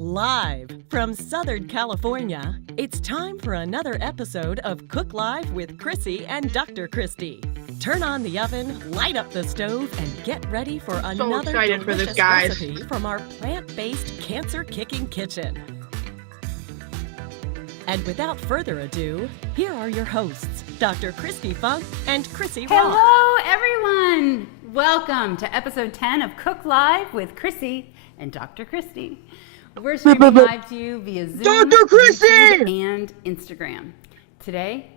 Live from Southern California, it's time for another episode of Cook Live with Chrissy and Dr. Kristi. Turn on the oven, light up the stove, and get ready for another delicious recipe from our plant-based cancer-kicking kitchen. And without further ado, here are your hosts, Dr. Christy Funk and Chrissy Roth. Hello, everyone. Welcome to episode 10 of Cook Live with Chrissy and Dr. Kristi. We're streaming live to you via Zoom, Dr. Kristi! YouTube, and Instagram. Today,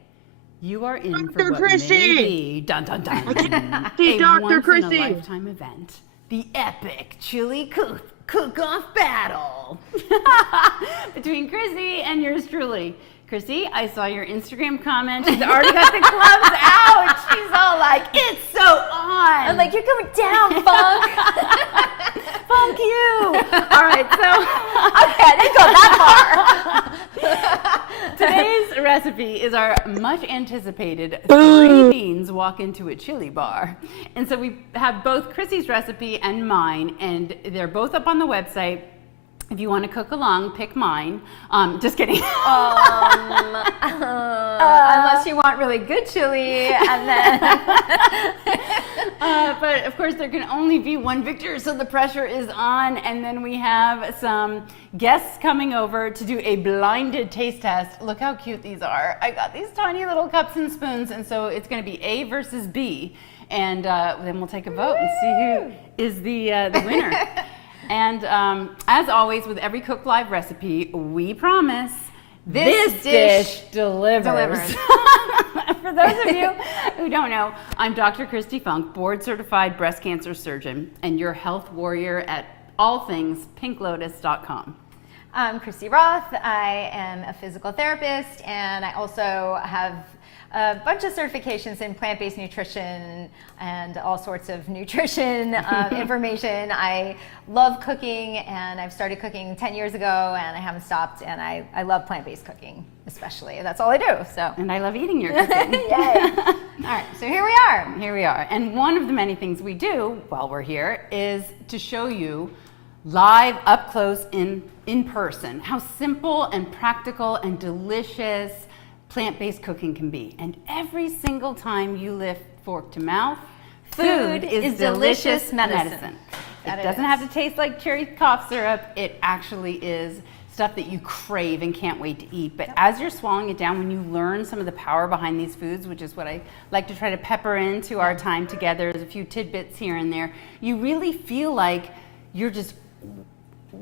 you are in Dr. for what Kristi! may be a Dr. Kristi! once-in-a-lifetime event, the epic chili cook-off battle between Chrissy and yours truly. Chrissy, I saw your Instagram comment. She's already got the gloves out. She's all like, it's so on. I'm like, you're going down, Funk. Funk you. All right, so. Okay, I didn't go that far. Today's recipe is our much anticipated 3 beans walk into a chili bar. And so we have both Chrissy's recipe and mine, and they're both up on the website. If you want to cook along, pick mine. Just kidding. Unless you want really good chili, and then. But of course, there can only be one victor, so the pressure is on. And then we have some guests coming over to do a blinded taste test. Look how cute these are. I got these tiny little cups and spoons, and so it's going to be A versus B. And then we'll take a vote and see who is the winner. And as always, with every Cook Live recipe, we promise this dish delivers. For those of you who don't know, I'm Dr. Christy Funk, board-certified breast cancer surgeon, and your health warrior at allthingspinklotus.com. I'm Chrissy Roth. I am a physical therapist, and I also have a bunch of certifications in plant-based nutrition and all sorts of nutrition information. I love cooking, and I've started cooking 10 years ago, and I haven't stopped, and I love plant-based cooking, especially. That's all I do. So. And I love eating your cooking. Yay. All right, so here we are. Here we are. And one of the many things we do while we're here is to show you live, up close, in person, how simple and practical and delicious plant-based cooking can be. And every single time you lift fork to mouth, food is delicious medicine. It doesn't have to taste like cherry cough syrup. It actually is stuff that you crave and can't wait to eat. But as you're swallowing it down, when you learn some of the power behind these foods, which is what I like to try to pepper into our time together, there's a few tidbits here and there, you really feel like you're just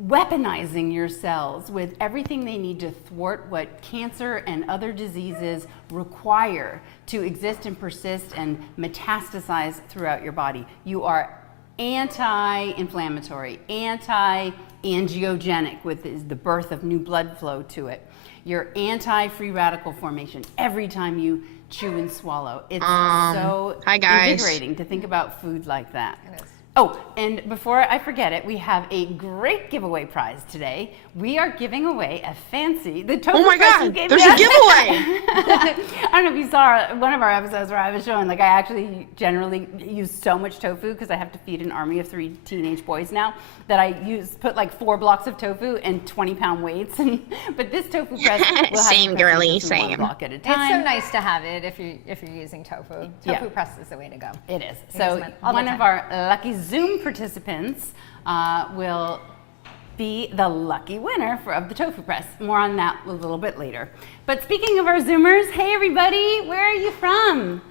weaponizing your cells with everything they need to thwart what cancer and other diseases require to exist and persist and metastasize throughout your body. You are anti-inflammatory, anti-angiogenic, with the birth of new blood flow to it. You're anti-free radical formation every time you chew and swallow. It's so invigorating to think about food like that. It is. Oh, and before I forget it, we have a great giveaway prize today. We are giving away a fancy, the Tofu. Oh my God, there's a giveaway. I don't know if you saw one of our episodes where I was showing, like, I actually generally use so much tofu because I have to feed an army of 3 teenage boys now that I put like 4 blocks of tofu and 20-pound weights. But this tofu press will have Same girly, same. 1 block at a It's time. so nice to have it if you're using tofu. Tofu press is the way to go. It is. So one of our lucky Zoom participants will be the lucky winner of the tofu press. More on that a little bit later. But speaking of our Zoomers, hey everybody, where are you from?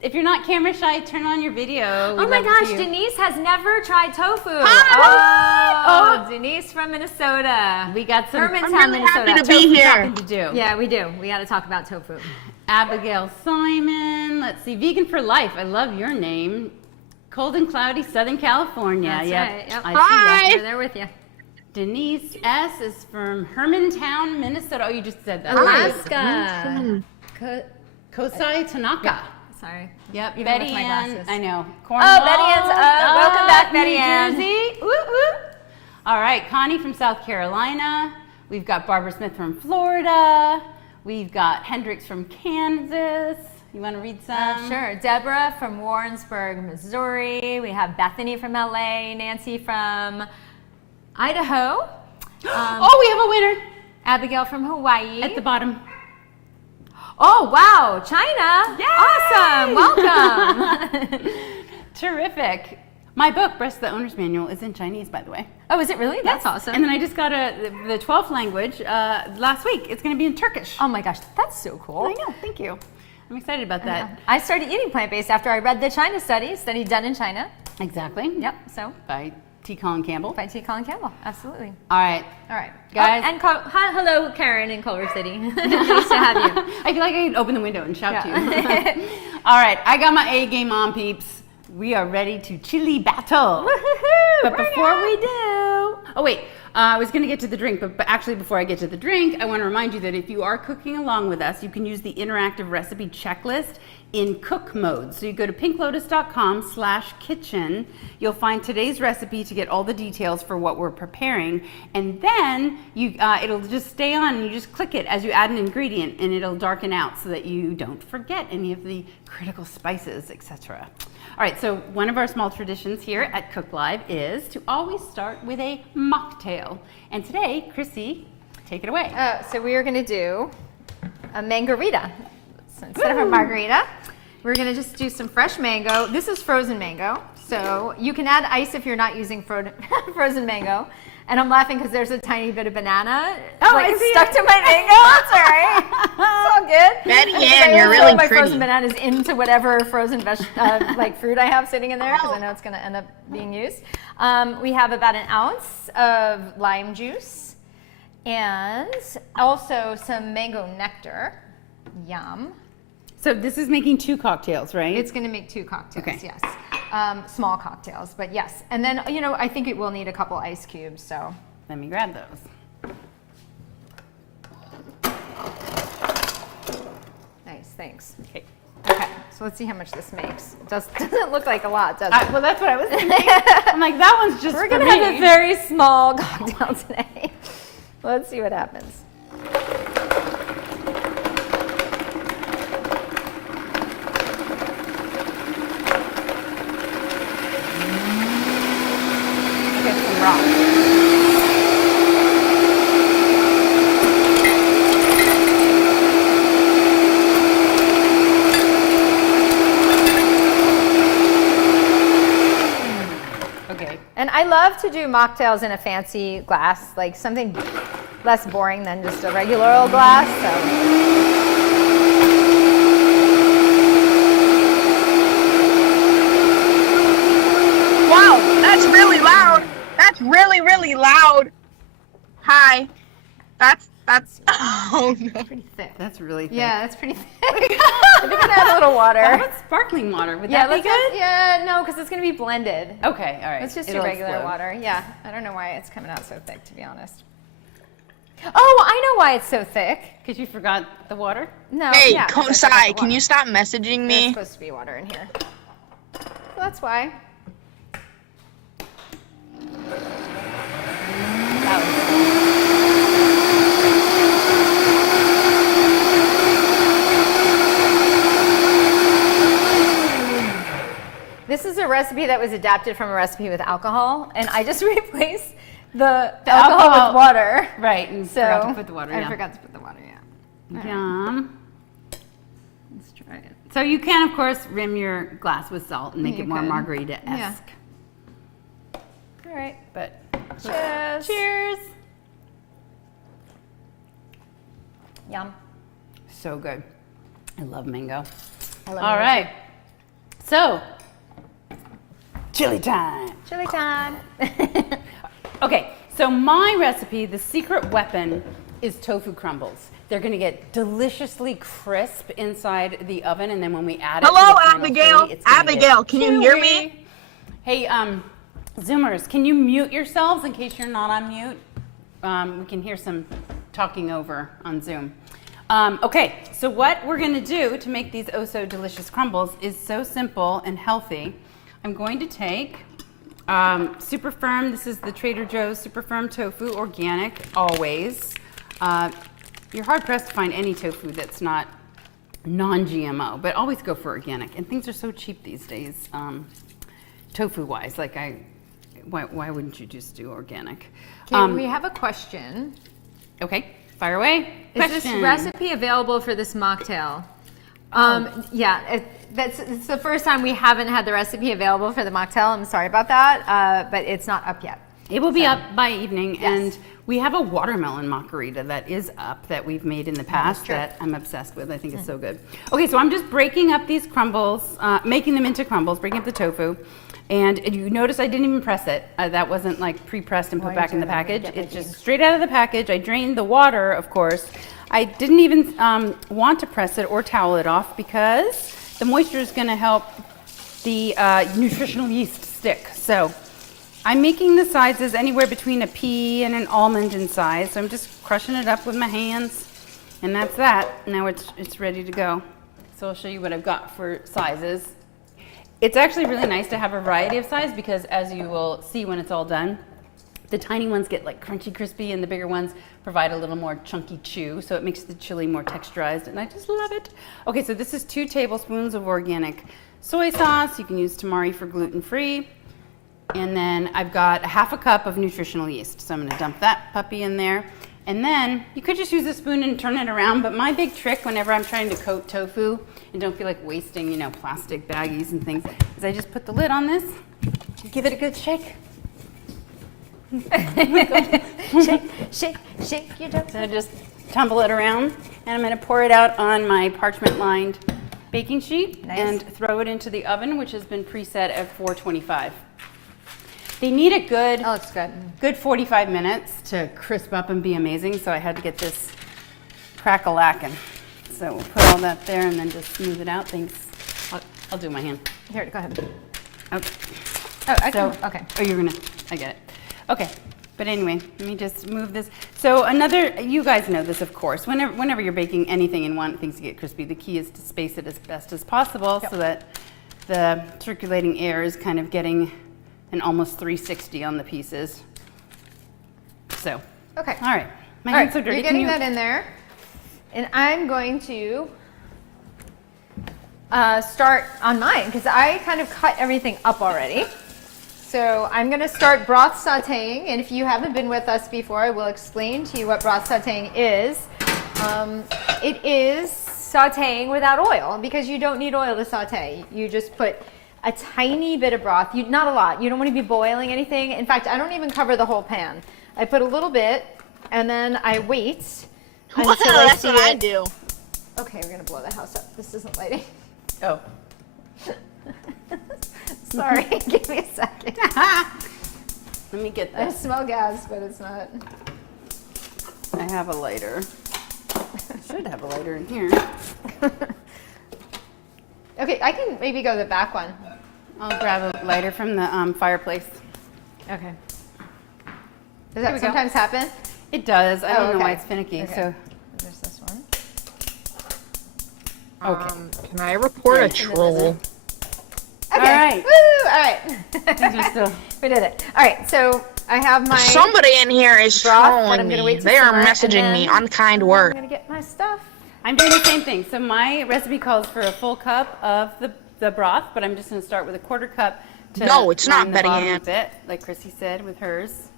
If you're not camera shy, turn on your video. Oh my gosh, Denise has never tried tofu. Hi. Oh, Denise from Minnesota. We got some. Hermantown, Minnesota. Happy to be here. To do. Yeah, we do. We got to talk about tofu. Abigail Simon. Let's see, Vegan for Life. I love your name. Cold and cloudy Southern California. That's right. Yep. I Hi. see We're there with you. Denise S. is from Hermantown, Minnesota. Oh, you just said that. Alaska. Kosai Tanaka. Sorry. Yep. Even Betty with my Ann. glasses. I know. Oh, Betty Ann's. Welcome back, Betty Ann. New Jersey. Woo woo. All right, Connie from South Carolina. We've got Barbara Smith from Florida. We've got Hendrix from Kansas. You want to read some? Sure. Deborah from Warrensburg, Missouri. We have Bethany from LA. Nancy from Idaho. Oh, we have a winner Abigail from Hawaii. at the bottom. Oh, wow, China. Yay! Awesome, welcome. Terrific. My book, Breast the Owner's Manual, is in Chinese, by the way. Oh, is it really? That's Yes. awesome. And then I just got the 12th language last week. It's going to be in Turkish. Oh my gosh, that's so cool. I know, thank you. I'm excited about that. I started eating plant-based after I read the China study done in China. Exactly. Yep, so By T. Colin Campbell. by T. Colin Campbell, absolutely. All right. All right, Guys. Oh, and hello, Karen in Culver City. Nice to have you. I feel like I could open the window and shout Yeah. to you. All right, I got my A game on, peeps. We are ready to chili battle. Woohoo! But before we do, oh wait, I was going to get to the drink, but actually before I get to the drink, I want to remind you that if you are cooking along with us, you can use the interactive recipe checklist in cook mode. So you go to pinklotus.com/kitchen. You'll find today's recipe to get all the details for what we're preparing, and then it'll just stay on, and you just click it as you add an ingredient, and it'll darken out so that you don't forget any of the critical spices, etc. All right, so one of our small traditions here at Cook Live is to always start with a mocktail. And today, Chrissy, take it away. So we are going to do a mangarita. So instead of a margarita, we're going to just do some fresh mango. This is frozen mango, so you can add ice if you're not using frozen mango. And I'm laughing because there's a tiny bit of banana stuck to my mango. That's all right. It's all good. Betty Because Ann, I you're always really throw my pretty. frozen bananas into whatever frozen fruit I have sitting in there because I know it's going to end up being used. We have about an ounce of lime juice and also some mango nectar. Yum. So this is making 2 cocktails, right? It's going to make 2 cocktails, Okay. yes. Small cocktails, but yes. And then, I think it will need a couple ice cubes, so. Let me grab those. Nice, thanks. Okay. Okay, so let's see how much this makes. It doesn't look like a lot, does it? Well, that's what I was thinking. I'm like, that one's just We're for going to have me. a very small cocktail today. Let's see what happens. Get some rocks. Okay. And I love to do mocktails in a fancy glass, like something less boring than just a regular old glass, so. Wow, that's really loud. That's really, really loud. Hi. That's, oh no. Pretty thick. That's really thick. Yeah, that's pretty thick. I think I add a little water. How about sparkling water? Would Yeah, that be let's good? no, because it's going to be blended. Okay, all right. Let's just It'll do regular explode. water. Yeah, I don't know why it's coming out so thick, to be honest. Oh, I know why it's so thick. Because you forgot the water? No, Hey, yeah, 'cause I forgot Kosai, the can water. you stop messaging There's me? supposed to be water in here. So that's why. This is a recipe that was adapted from a recipe with alcohol, and I just replaced the alcohol alcohol. with water. Right, and So forgot to put the water, I yeah. forgot to put the water, yeah. All right, Yum. let's try it. So you can, of course, rim your glass with salt and make You it more could. margarita-esque. Yeah. All right. But Cheers. cheers. Yum. So good. I love mango. I love All it. right. So, chili time. Chili time. Okay, so my recipe, the secret weapon, is tofu crumbles. They're gonna get deliciously crisp inside the oven, and then when we add it to Hello, the final Abigail. chili, it's gonna get Abigail, can you hear chewy. me? Hey, Zoomers, can you mute yourselves in case you're not on mute? We can hear some talking over on Zoom. Okay, so what we're gonna do to make these oh so delicious crumbles is so simple and healthy. I'm going to take super firm, this is the Trader Joe's super firm tofu, organic, always. You're hard pressed to find any tofu that's not non-GMO, but always go for organic. And things are so cheap these days, tofu-wise. Like Why wouldn't you just do organic? Okay, we have a question. Okay, fire away. Is this recipe available for this mocktail? Yeah, it's the first time we haven't had the recipe available for the mocktail. I'm sorry about that, but it's not up yet. It will be up by evening, Yes. and we have a watermelon Mockarita that is up that we've made in the past true. that I'm obsessed with. I think it's so good. Okay, so I'm just breaking up these crumbles, making them into crumbles, breaking up the tofu. And you notice I didn't even press it. That wasn't like pre-pressed and put back in the package. It's just straight out of the package. I drained the water, of course. I didn't even want to press it or towel it off because the moisture is going to help the nutritional yeast stick. So I'm making the sizes anywhere between a pea and an almond in size. So I'm just crushing it up with my hands, and that's that. Now it's ready to go. So I'll show you what I've got for sizes. It's actually really nice to have a variety of size because, as you will see when it's all done, the tiny ones get like crunchy, crispy, and the bigger ones provide a little more chunky chew. So it makes the chili more texturized, and I just love it. Okay, so this is 2 tablespoons of organic soy sauce. You can use tamari for gluten-free. And then I've got a 1/2 cup of nutritional yeast. So I'm going to dump that puppy in there. And then you could just use a spoon and turn it around. But my big trick whenever I'm trying to coat tofu and don't feel like wasting, plastic baggies and things, is I just put the lid on this, give it a good shake. Shake your tofu. So just tumble it around. And I'm going to pour it out on my parchment-lined baking sheet and throw it into the oven, which has been preset at 425. They need a good 45 minutes to crisp up and be amazing, so I had to get this crack-a-lackin'. So we'll put all that there and then just smooth it out. Thanks. I'll do my hand. Here, go ahead. Okay. Okay. Oh, you're gonna, I get it. Okay, but anyway, let me just move this. So you guys know this, of course. Whenever you're baking anything and want things to get crispy, the key is to space it as best as possible so that the circulating air is kind of getting an almost 360 on the pieces. So, Okay. all right. My hands are dirty. You're getting that in there. And I'm going to start on mine because I kind of cut everything up already. So I'm going to start broth sauteing. And if you haven't been with us before, I will explain to you what broth sauteing is. It is sauteing without oil because you don't need oil to saute. You just put a tiny bit of broth, not a lot. You don't want to be boiling anything. In fact, I don't even cover the whole pan. I put a little bit, and then I wait until I see That's what I it. do. Okay, we're gonna blow the house up. This isn't lighting. Oh. Sorry, give me a second. Let me get I this. smell gas, but it's not. I have a lighter. I should have a lighter in here. Okay, I can maybe go the back one. I'll grab a lighter from the fireplace. Okay. Does that we go. sometimes happen? It does. I don't know why okay. it's finicky. Okay. So, There's this one. okay. Can I report a troll? All right. Woo! All right. These are still. We did it. All right, so I have my Somebody in here is broth that trolling I'm gonna me. wait to They are simmer, and messaging me then unkind I'm words. gonna get my stuff. I'm doing the same thing. So my recipe calls for a full cup of the broth, but I'm just going to start with a 1/4 cup to No, it's not line the Betty bottom Ann. a bit, like Chrissy said with hers.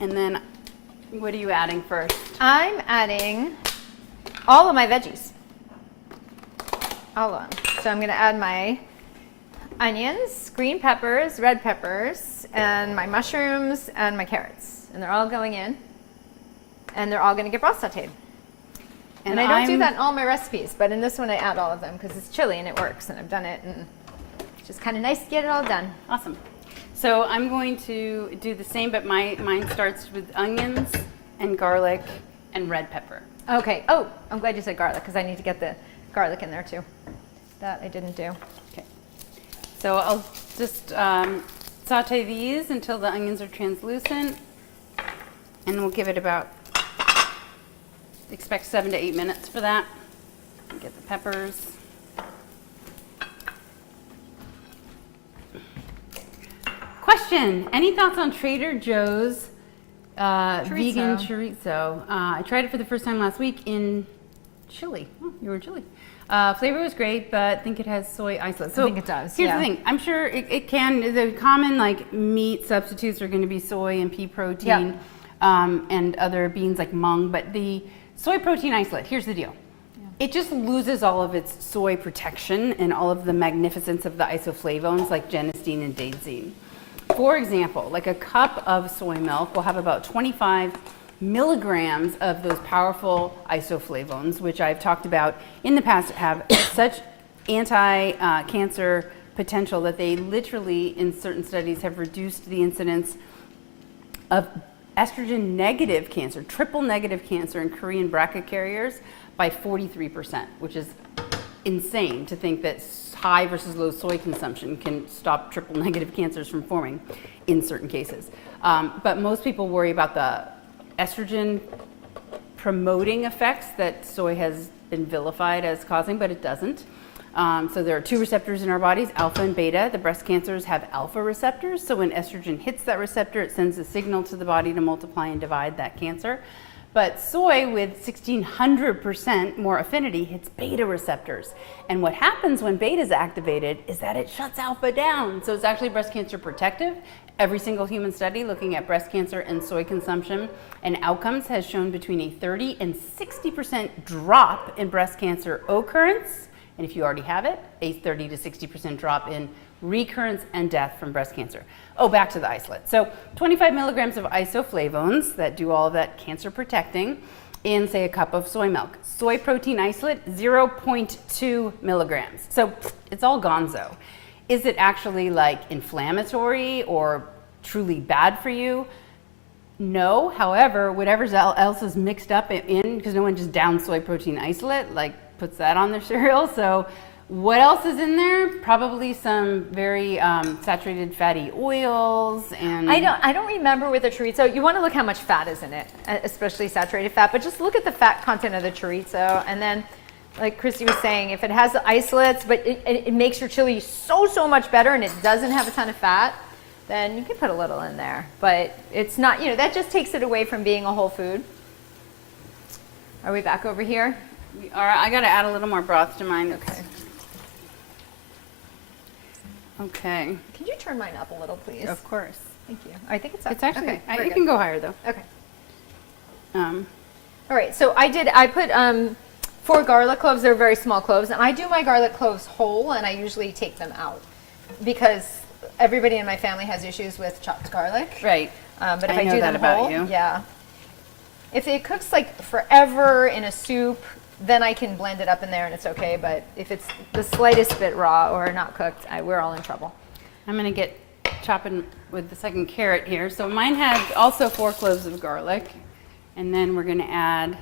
And then, what are you adding first? I'm adding all of my veggies. All of them. So I'm gonna add my onions, green peppers, red peppers, and my mushrooms and my carrots. And they're all going in. And they're all gonna get broth sauteed. And I don't do that in all my recipes, but in this one I add all of them because it's chili and it works and I've done it and it's just kind of nice to get it all done. Awesome. So I'm going to do the same, but mine starts with onions and garlic and red pepper. Okay. Oh, I'm glad you said garlic because I need to get the garlic in there too. That I didn't do. Okay. So I'll just saute these until the onions are translucent, and we'll give it about, expect 7 to 8 minutes for that. Get the peppers. Question, any thoughts on Trader Joe's vegan chorizo? I tried it for the first time last week in Chile. Oh, you were in Chile. Flavor was great, but I think it has soy isolate. So I think it does. Here's the thing. I'm sure it can. The common like meat substitutes are going to be soy and pea protein, and other beans like mung. But the soy protein isolate. Here's the deal. It just loses all of its soy protection and all of the magnificence of the isoflavones like genistein and daidzein. For example, like a cup of soy milk will have about 25 milligrams of those powerful isoflavones, which I've talked about in the past, have such anti-cancer potential that they literally, in certain studies, have reduced the incidence of estrogen negative cancer, triple negative cancer in Korean BRCA carriers by 43%, which is insane to think that high versus low soy consumption can stop triple negative cancers from forming in certain cases. But most people worry about the estrogen promoting effects that soy has been vilified as causing, but it doesn't. So there are two receptors in our bodies, alpha and beta. The breast cancers have alpha receptors. So when estrogen hits that receptor, it sends a signal to the body to multiply and divide that cancer. But soy with 1600% more affinity hits beta receptors. And what happens when beta is activated is that it shuts alpha down. So it's actually breast cancer protective. Every single human study looking at breast cancer and soy consumption and outcomes has shown between a 30 and 60% drop in breast cancer occurrence. And if you already have it, a 30 to 60% drop in recurrence and death from breast cancer. Oh, back to the isolate. So 25 milligrams of isoflavones that do all of that cancer protecting in, say, a cup of soy milk. Soy protein isolate, 0.2 milligrams. So it's all gonzo. Is it actually like inflammatory or truly bad for you? No. However, whatever else is mixed up in, because no one just downs soy protein isolate, like puts that on their cereal. So what else is in there? Probably some very saturated fatty oils and... I don't remember with the chorizo. You want to look how much fat is in it, especially saturated fat, but just look at the fat content of the chorizo, and then like Kristi was saying, if it has the isolates, but it makes your chili so much better and it doesn't have a ton of fat, then you can put a little in there. But it's not, that just takes it away from being a whole food. Are we back over here? We are. I got to add a little more broth to mine. Okay. Okay. Can you turn mine up a little, please? Of course. Thank you. I think it's up. It's actually, okay, it can go higher though. Okay. All right, so I put 4 garlic cloves. They're very small cloves, and I do my garlic cloves whole, and I usually take them out because everybody in my family has issues with chopped garlic. Right. But if I I know do that them about whole, you. yeah. If it cooks like forever in a soup, then I can blend it up in there and it's okay. But if it's the slightest bit raw or not cooked, we're all in trouble. I'm going to get chopping with the second carrot here. So mine has also 4 cloves of garlic, and then we're going to add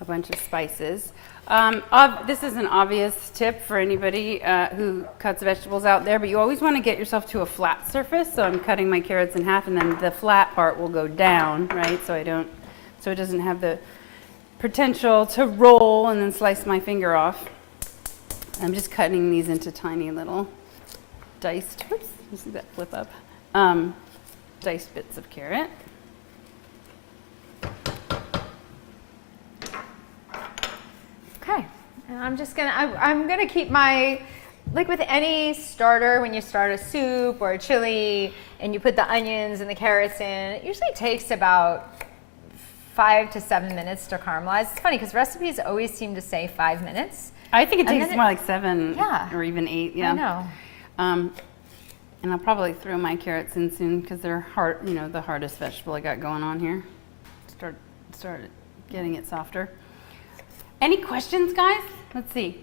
a bunch of spices. This is an obvious tip for anybody who cuts vegetables out there, but you always want to get yourself to a flat surface. So I'm cutting my carrots in half, and then the flat part will go down, right? So it doesn't have the potential to roll and then slice my finger off. I'm just cutting these into tiny little diced, whoops, you see that flip up, diced bits of carrot. Okay, and I'm gonna keep my, like with any starter, when you start a soup or a chili and you put the onions and the carrots in, it usually takes about 5 to 7 minutes to caramelize. It's funny because recipes always seem to say 5 minutes. I think it takes more like 7 or even 8. Yeah. I know. And I'll probably throw my carrots in soon because they're hard, the hardest vegetable I got going on here. Start getting it softer. Any questions, guys? Let's see.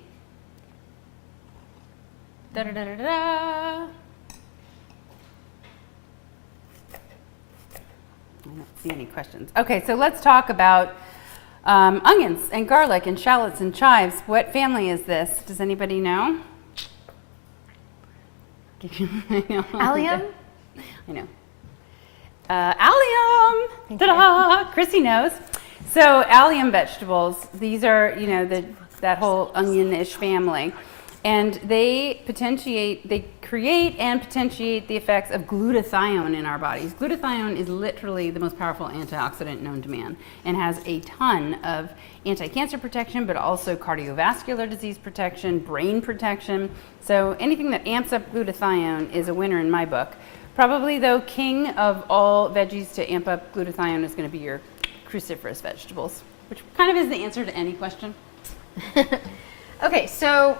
Da-da-da-da-da. I don't see any questions. Okay, so let's talk about onions and garlic and shallots and chives. What family is this? Does anybody know? Allium? I know. Allium! Ta-da! Chrissy knows. So allium vegetables, these are, that whole onion-ish family. And they create and potentiate the effects of glutathione in our bodies. Glutathione is literally the most powerful antioxidant known to man and has a ton of anti-cancer protection, but also cardiovascular disease protection, brain protection. So anything that amps up glutathione is a winner in my book. Probably, though, king of all veggies to amp up glutathione is going to be your cruciferous vegetables, which kind of is the answer to any question. Okay, so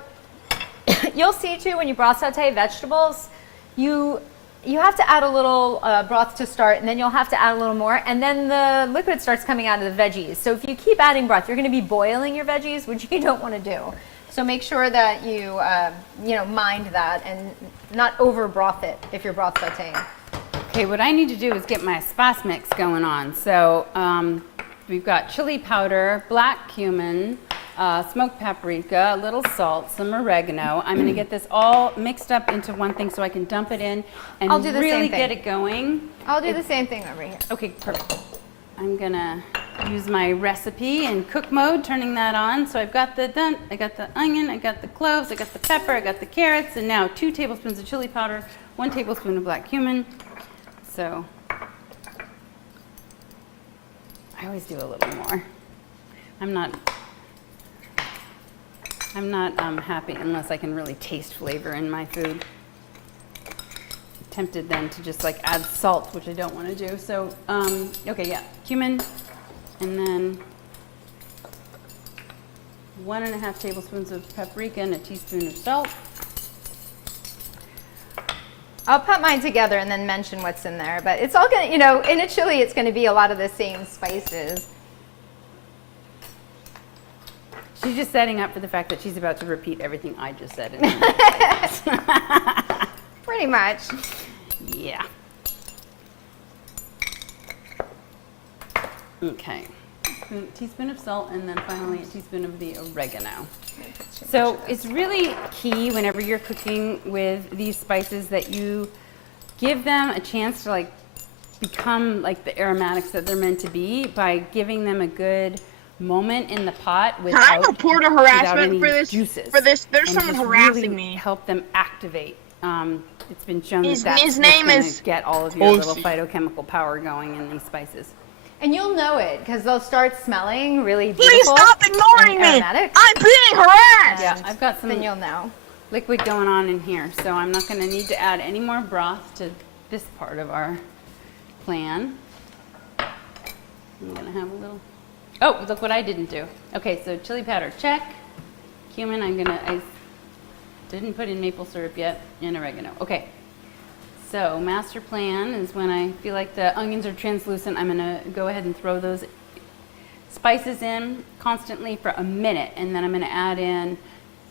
you'll see too when you broth saute vegetables, you have to add a little broth to start, and then you'll have to add a little more, and then the liquid starts coming out of the veggies. So if you keep adding broth, you're going to be boiling your veggies, which you don't want to do. So make sure that you mind that and not over broth it if you're broth sauteing. Okay, what I need to do is get my spice mix going on. So we've got chili powder, black cumin, smoked paprika, a little salt, some oregano. I'm going to get this all mixed up into one thing so I can dump it in and I'll do the really same thing. get it going. I'll do the same thing over here. Okay, perfect. I'm going to use my recipe in cook mode, turning that on. So I've got I got the onion, I got the cloves, I got the pepper, I got the carrots, and now 2 tablespoons of chili powder, 1 tablespoon of black cumin. So I always do a little more. I'm not happy unless I can really taste flavor in my food. Tempted then to just like add salt, which I don't want to do. So, okay, yeah, cumin, and then 1.5 tablespoons of paprika and a teaspoon of salt. I'll put mine together and then mention what's in there, but it's all gonna, in a chili, it's gonna be a lot of the same spices. She's just setting up for the fact that she's about to repeat everything I just said. Pretty much. Yeah. Okay. Teaspoon of salt, and then finally a teaspoon of the oregano. So it's really key whenever you're cooking with these spices that you give them a chance to like become like the aromatics that they're meant to be by giving them a good moment in the pot without, Can I report a harassment any for this? juices. For this, there's and someone just harassing really me. Help them activate. It's been shown His that that's name what's is- gonna get all of your Oh, little shit. phytochemical power going in these spices. And you'll know it because they'll start smelling really Please beautiful. stop ignoring and me! aromatic. I'm being harassed! Yeah, I've got some Then you'll know. liquid going on in here, so I'm not going to need to add any more broth to this part of our plan. I'm going to have a little. Oh, look what I didn't do. Okay, so chili powder, check. Cumin, I didn't put in maple syrup yet, and oregano. Okay, so master plan is when I feel like the onions are translucent, I'm going to go ahead and throw those spices in constantly for a minute, and then I'm going to add in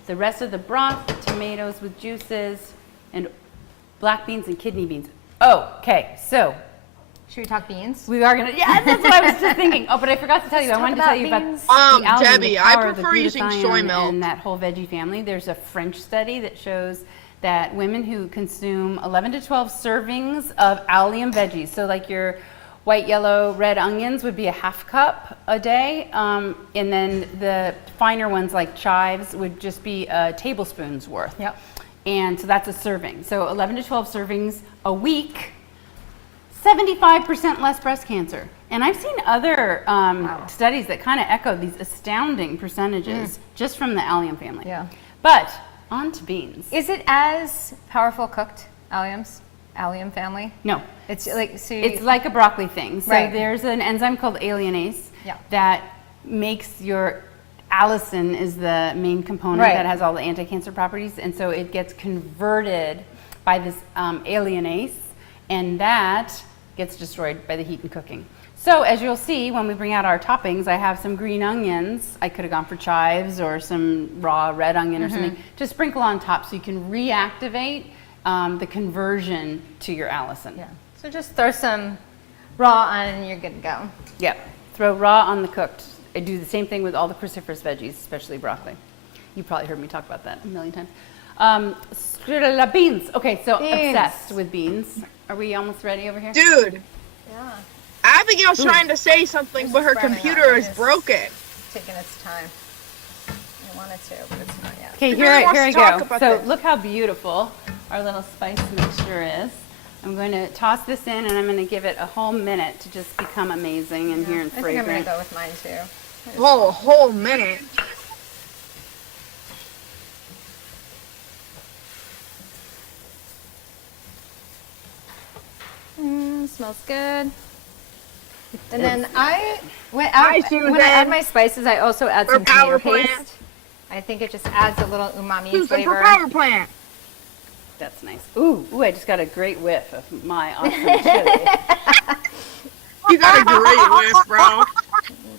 the rest of the broth, the tomatoes with juices, and black beans and kidney beans. Oh, okay, so Should we talk beans? we are gonna, yeah, that's what I was just thinking. Oh, but I forgot to tell you, I wanted to tell you about beans. the allium, Debbie, the I power of the prefer using soy glutathione milk. and that whole veggie family. There's a French study that shows that women who consume 11 to 12 servings of allium veggies, so like your white, yellow, red onions would be a half cup a day, and then the finer ones like chives would just be a tablespoon's worth. Yep. And so that's a serving. So 11 to 12 servings a week, 75% less breast cancer. And I've seen other studies that kind of echo these astounding percentages just from the allium family. Yeah. But on to beans. Is it as powerful cooked allium family? No. It's like so. It's like a broccoli thing. So Right. there's an enzyme called alliinase Yeah. that makes your allicin is the main component Right. that has all the anti-cancer properties, and so it gets converted by this alliinase, and that gets destroyed by the heat and cooking. So as you'll see, when we bring out our toppings, I have some green onions. I could have gone for chives or some raw red onion or something to sprinkle on top so you can reactivate the conversion to your allicin. Yeah. So just throw some raw on and you're good to go. Yep. Throw raw on the cooked. I do the same thing with all the cruciferous veggies, especially broccoli. You probably heard me talk about that a million times. Beans. Okay, so Beans. obsessed with beans. Are we almost ready over here? Dude, Yeah. Abigail's trying to say something, but her Spreading computer out. is broken. Taking its time. I wanted to, but it's not yet. Okay, He here, really here wants I to talk go. about So this. look how beautiful our little spice mixture is. I'm going to toss this in, and I'm going to give it a whole minute to just become amazing and here and I think I'm going fragrant. to go with mine too. Oh, a whole minute. Smells good. And then when Hi, I Susan. add my spices, I also add For some power tomato paste. plant. I think it just adds a little umami Susan for flavor. power plant. That's nice. Ooh, I just got a great whiff of my awesome chili. You got a great whiff, bro.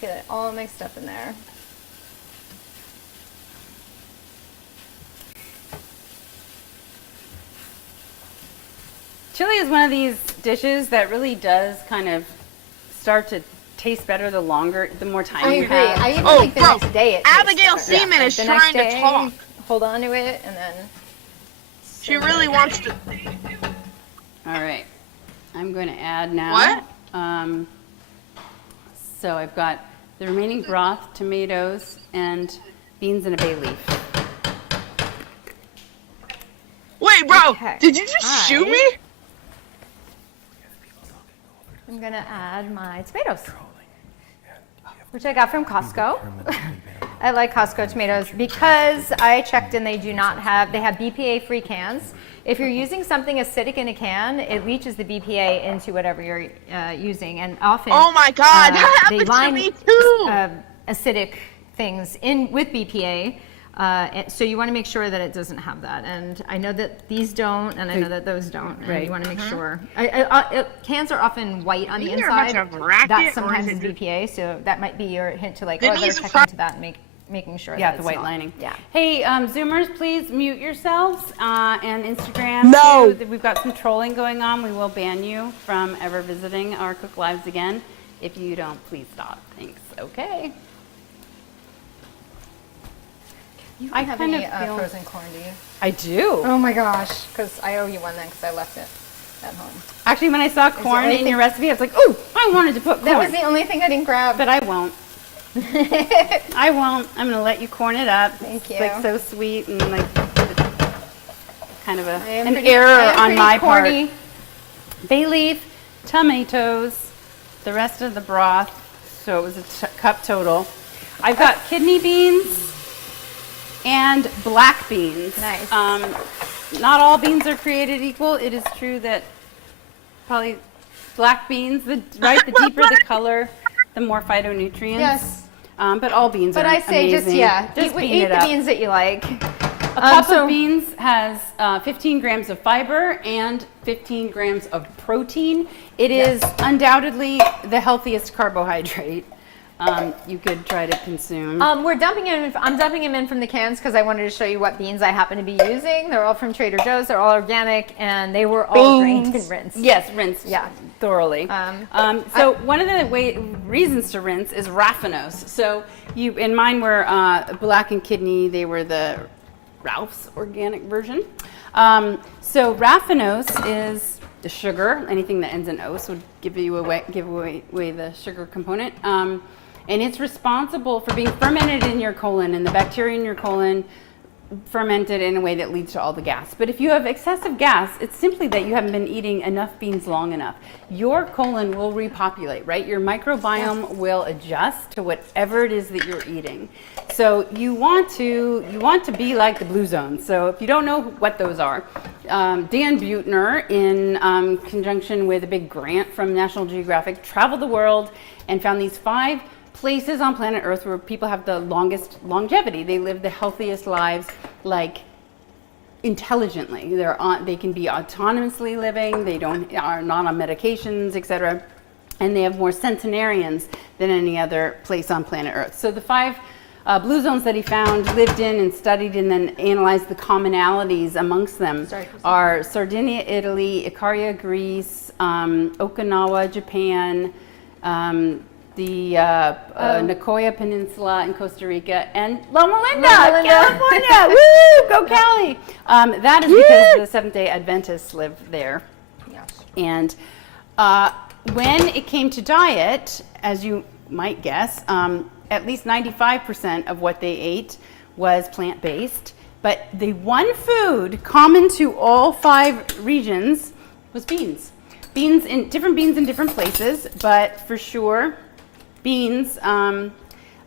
Get it all mixed up in there. Chili is one of these dishes that really does kind of start to taste better the more time I you agree. have. I even Oh, think the bro, next day it tastes Abigail better. Seaman Like is the next trying to day, talk. Hold on to it and then. She really wants to. All right, I'm going to add now. What? So I've got the remaining broth, tomatoes, and beans and a bay leaf. Wait, bro. Okay. Did you just shoot me? I'm gonna add my tomatoes, which I got from Costco. I like Costco tomatoes because I checked and they have BPA-free cans. If you're using something acidic in a can, it leaches the BPA into whatever you're using, and often Oh my God, that they happened to line me too. acidic things in with BPA. So you want to make sure that it doesn't have that, and I know that these don't, and I know that those don't. And Right. you want to make sure. Cans are often white on the These are a bunch inside. of racket, That or sometimes is is it BPA, so that might be your hint to like, oh, I better Denise check Fry- into that and making sure. Yeah, that the it's white not. lining. Yeah. Hey, Zoomers, please mute yourselves and Instagram. No. Too. We've got some trolling going on. We will ban you from ever visiting our Cook Lives again. If you don't, please stop. Thanks. Okay. You I don't have kind any of feel- frozen corn, do you? I do. Oh my gosh, because I owe you one then because I left it at home. Actually, when I saw corn in anything- your recipe, I was like, oh, I wanted to put corn. That was the only thing I didn't grab. But I won't. I won't. I'm going to let you corn it up. Thank It's like you. so sweet and like kind of I am an pretty- error I am on pretty my corny. part. Bay leaf, tomatoes, the rest of the broth. So it was a cup total. I've got kidney beans and black beans. Nice. Not all beans are created equal. It is true that probably black beans, the deeper the color, the more phytonutrients. Yes. But all beans But are I say amazing. just bean eat it the up. beans that you like. A cup of beans has 15 grams of fiber and 15 grams of protein. It is undoubtedly the healthiest carbohydrate you could try to consume. I'm dumping them in from the cans because I wanted to show you what beans I happen to be using. They're all from Trader Joe's. They're all organic, and they were all drained and rinsed. Yes, rinsed Yeah. thoroughly. So one of the reasons to rinse is raffinose. So in mine were black and kidney. They were the Ralph's organic version. So raffinose is the sugar. Anything that ends in "ose" would give away the sugar component. And it's responsible for being fermented in your colon, and the bacteria in your colon fermented in a way that leads to all the gas. But if you have excessive gas, it's simply that you haven't been eating enough beans long enough. Your colon will repopulate, right? Your microbiome will adjust to whatever it is that you're eating. So you want to be like the blue zones. So if you don't know what those are, Dan Buettner, in conjunction with a big grant from National Geographic, traveled the world and found these 5 places on planet Earth where people have the longest longevity. They live the healthiest lives, like intelligently. They can be autonomously living. They are not on medications, etc. And they have more centenarians than any other place on planet Earth. So the 5 blue zones that he found, lived in, and studied, and then analyzed the commonalities amongst them are Sardinia, Italy; Icaria, Greece; Okinawa, Japan; the Nicoya Peninsula in Costa Rica, and Loma Linda, California. Woo! Go Cali! That is because the Seventh-day Adventists live there. Yes. And when it came to diet, as you might guess, at least 95% of what they ate was plant-based, but the one food common to all 5 regions was beans. Different beans in different places, but for sure, beans, the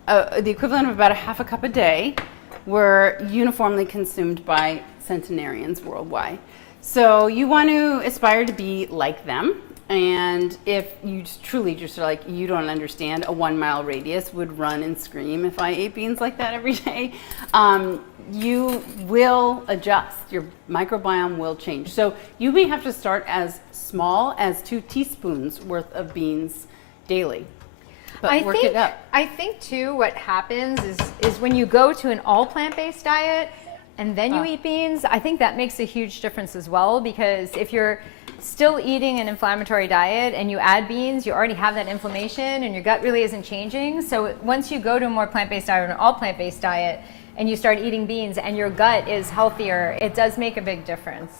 equivalent of about a half a cup a day, were uniformly consumed by centenarians worldwide. So you want to aspire to be like them. And if you truly just are like, you don't understand, a 1 mile radius would run and scream if I ate beans like that every day. You will adjust. Your microbiome will change. So you may have to start as small as 2 teaspoons worth of beans daily. But work it up. I think too what happens is when you go to an all plant-based diet and then you eat beans, I think that makes a huge difference as well, because if you're still eating an inflammatory diet and you add beans, you already have that inflammation and your gut really isn't changing. So once you go to a more plant-based diet or an all plant-based diet and you start eating beans and your gut is healthier, it does make a big difference.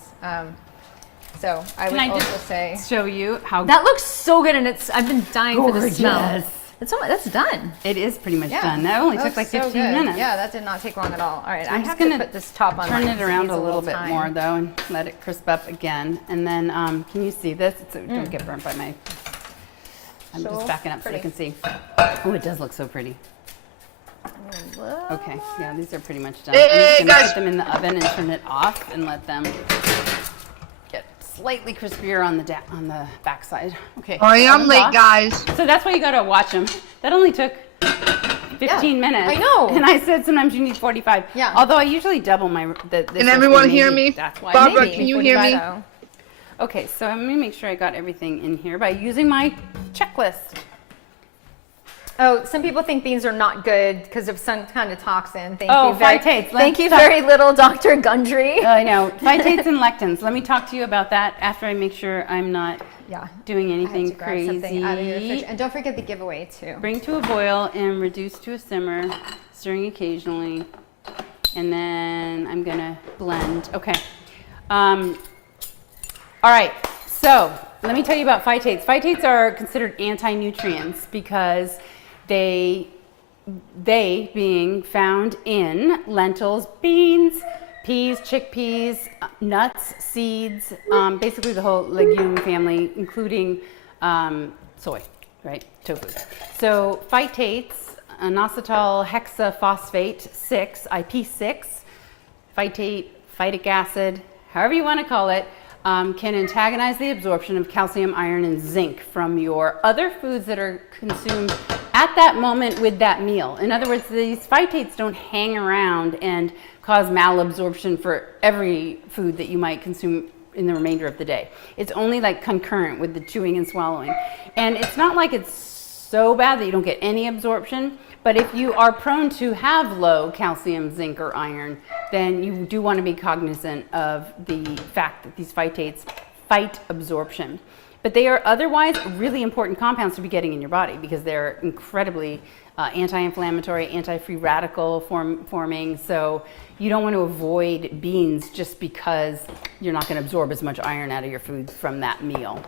So I would also say, show you how that looks so good, and I've been dying for the smell. gorgeous. That's done. It is pretty much done. That only took like 15 minutes. Yeah, that did not take long at all. All right, I just have gonna to put this top on. Turn it around a little bit more though, and let it crisp up again. And then, can you see this? Don't get burnt by my. I'm just backing up so I can see. Oh, it does look so pretty. Okay, yeah, these are pretty much done. I'm just gonna put them in the oven and turn it off and let them get slightly crispier on the backside. Okay. Oh, yeah, I'm late, guys. So that's why you gotta watch them. That only took 15 minutes. I know. And I said sometimes you need 45. Yeah. Although I usually double my. Can everyone hear me? That's why. Barbara, Maybe. can you hear me? Okay, so I'm gonna make sure I got everything in here by using my checklist. Oh, some people think beans are not good because of some kind of toxin. Phytates. Thank you very little, Dr. Gundry. I know. Phytates and lectins. Let me talk to you about that after I make sure I'm not doing anything crazy. Something out of your fridge. And don't forget the giveaway too. Bring to a boil and reduce to a simmer, stirring occasionally. And then I'm gonna blend. Okay. All right, so let me tell you about phytates. Phytates are considered anti-nutrients because they being found in lentils, beans, peas, chickpeas, nuts, seeds, basically the whole legume family, including soy, right, tofu. So phytates, inositol hexaphosphate 6, IP6, phytate, phytic acid, however you want to call it, can antagonize the absorption of calcium, iron, and zinc from your other foods that are consumed at that moment with that meal. In other words, these phytates don't hang around and cause malabsorption for every food that you might consume in the remainder of the day. It's only like concurrent with the chewing and swallowing. And it's not like it's so bad that you don't get any absorption, but if you are prone to have low calcium, zinc, or iron, then you do want to be cognizant of the fact that these phytates fight absorption. But they are otherwise really important compounds to be getting in your body because they're incredibly anti-inflammatory, anti-free radical forming. So you don't want to avoid beans just because you're not going to absorb as much iron out of your food from that meal.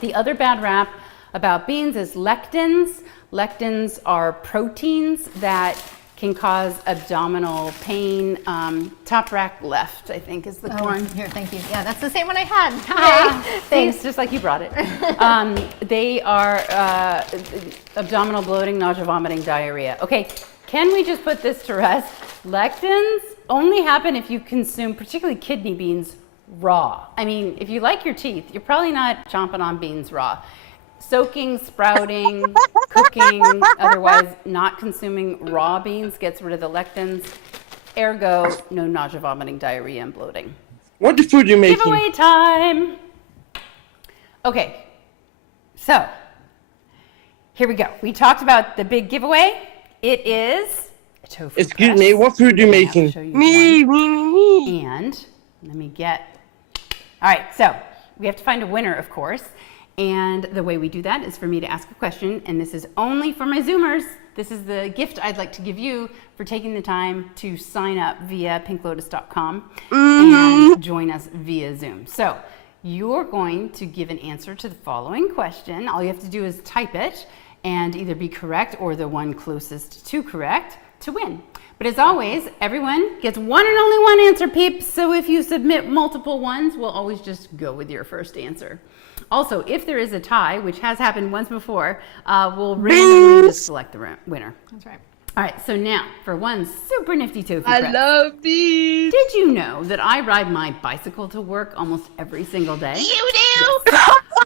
The other bad rap about beans is lectins. Lectins are proteins that can cause abdominal pain. Top rack left, I think, is the corn. Here, thank you. Yeah, that's the same one I had. Thanks, just like you brought it. They are abdominal bloating, nausea, vomiting, diarrhea. Okay, can we just put this to rest? Lectins only happen if you consume, particularly kidney beans, raw. I mean, if you like your teeth, you're probably not chomping on beans raw. Soaking, sprouting, cooking, otherwise not consuming raw beans gets rid of the lectins. Ergo, no nausea, vomiting, diarrhea, and bloating. What the food you making? Giveaway time. Okay, so here we go. We talked about the big giveaway. It is a tofu. Excuse me, what food you making? Me. And let me get. All right, so we have to find a winner, of course. And the way we do that is for me to ask a question, and this is only for my Zoomers. This is the gift I'd like to give you for taking the time to sign up via pinklotus.com and join us via Zoom. So you're going to give an answer to the following question. All you have to do is type it and either be correct or the one closest to correct. to win. But as always, everyone gets one and only one answer, peeps. So if you submit multiple ones, we'll always just go with your first answer. Also, if there is a tie, which has happened once before, we'll randomly just select the winner. That's right. All right, so now for one super nifty tofu I prep. love these. Did you know that I ride my bicycle to work almost every single day? You do.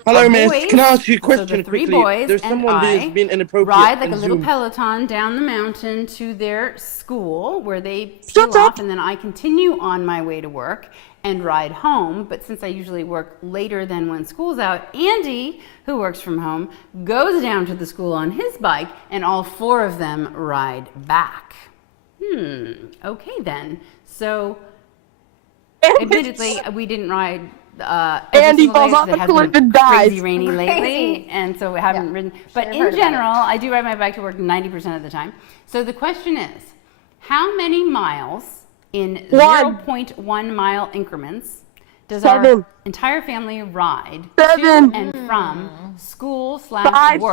Hello, miss. Boys, Can I ask you a so question the three quickly? boys There's and someone I who's been inappropriate. ride like in a little Zoom. peloton down the mountain to their school where they Shut peel up. off, and then I continue on my way to work and ride home. But since I usually work later than when school's out, Andy, who works from home, goes down to the school on his bike, and all four of them ride back. Okay then. So, admittedly, we didn't ride every Andy single day falls off because it a has cliff been and dies. crazy rainy lately, Crazy. and so we haven't ridden. But Should've in heard about general, I do ride my bike to work 90% of the time. So the question is, how many miles in 0.1 mile increments does our 7. entire family ride 7. to and from school / work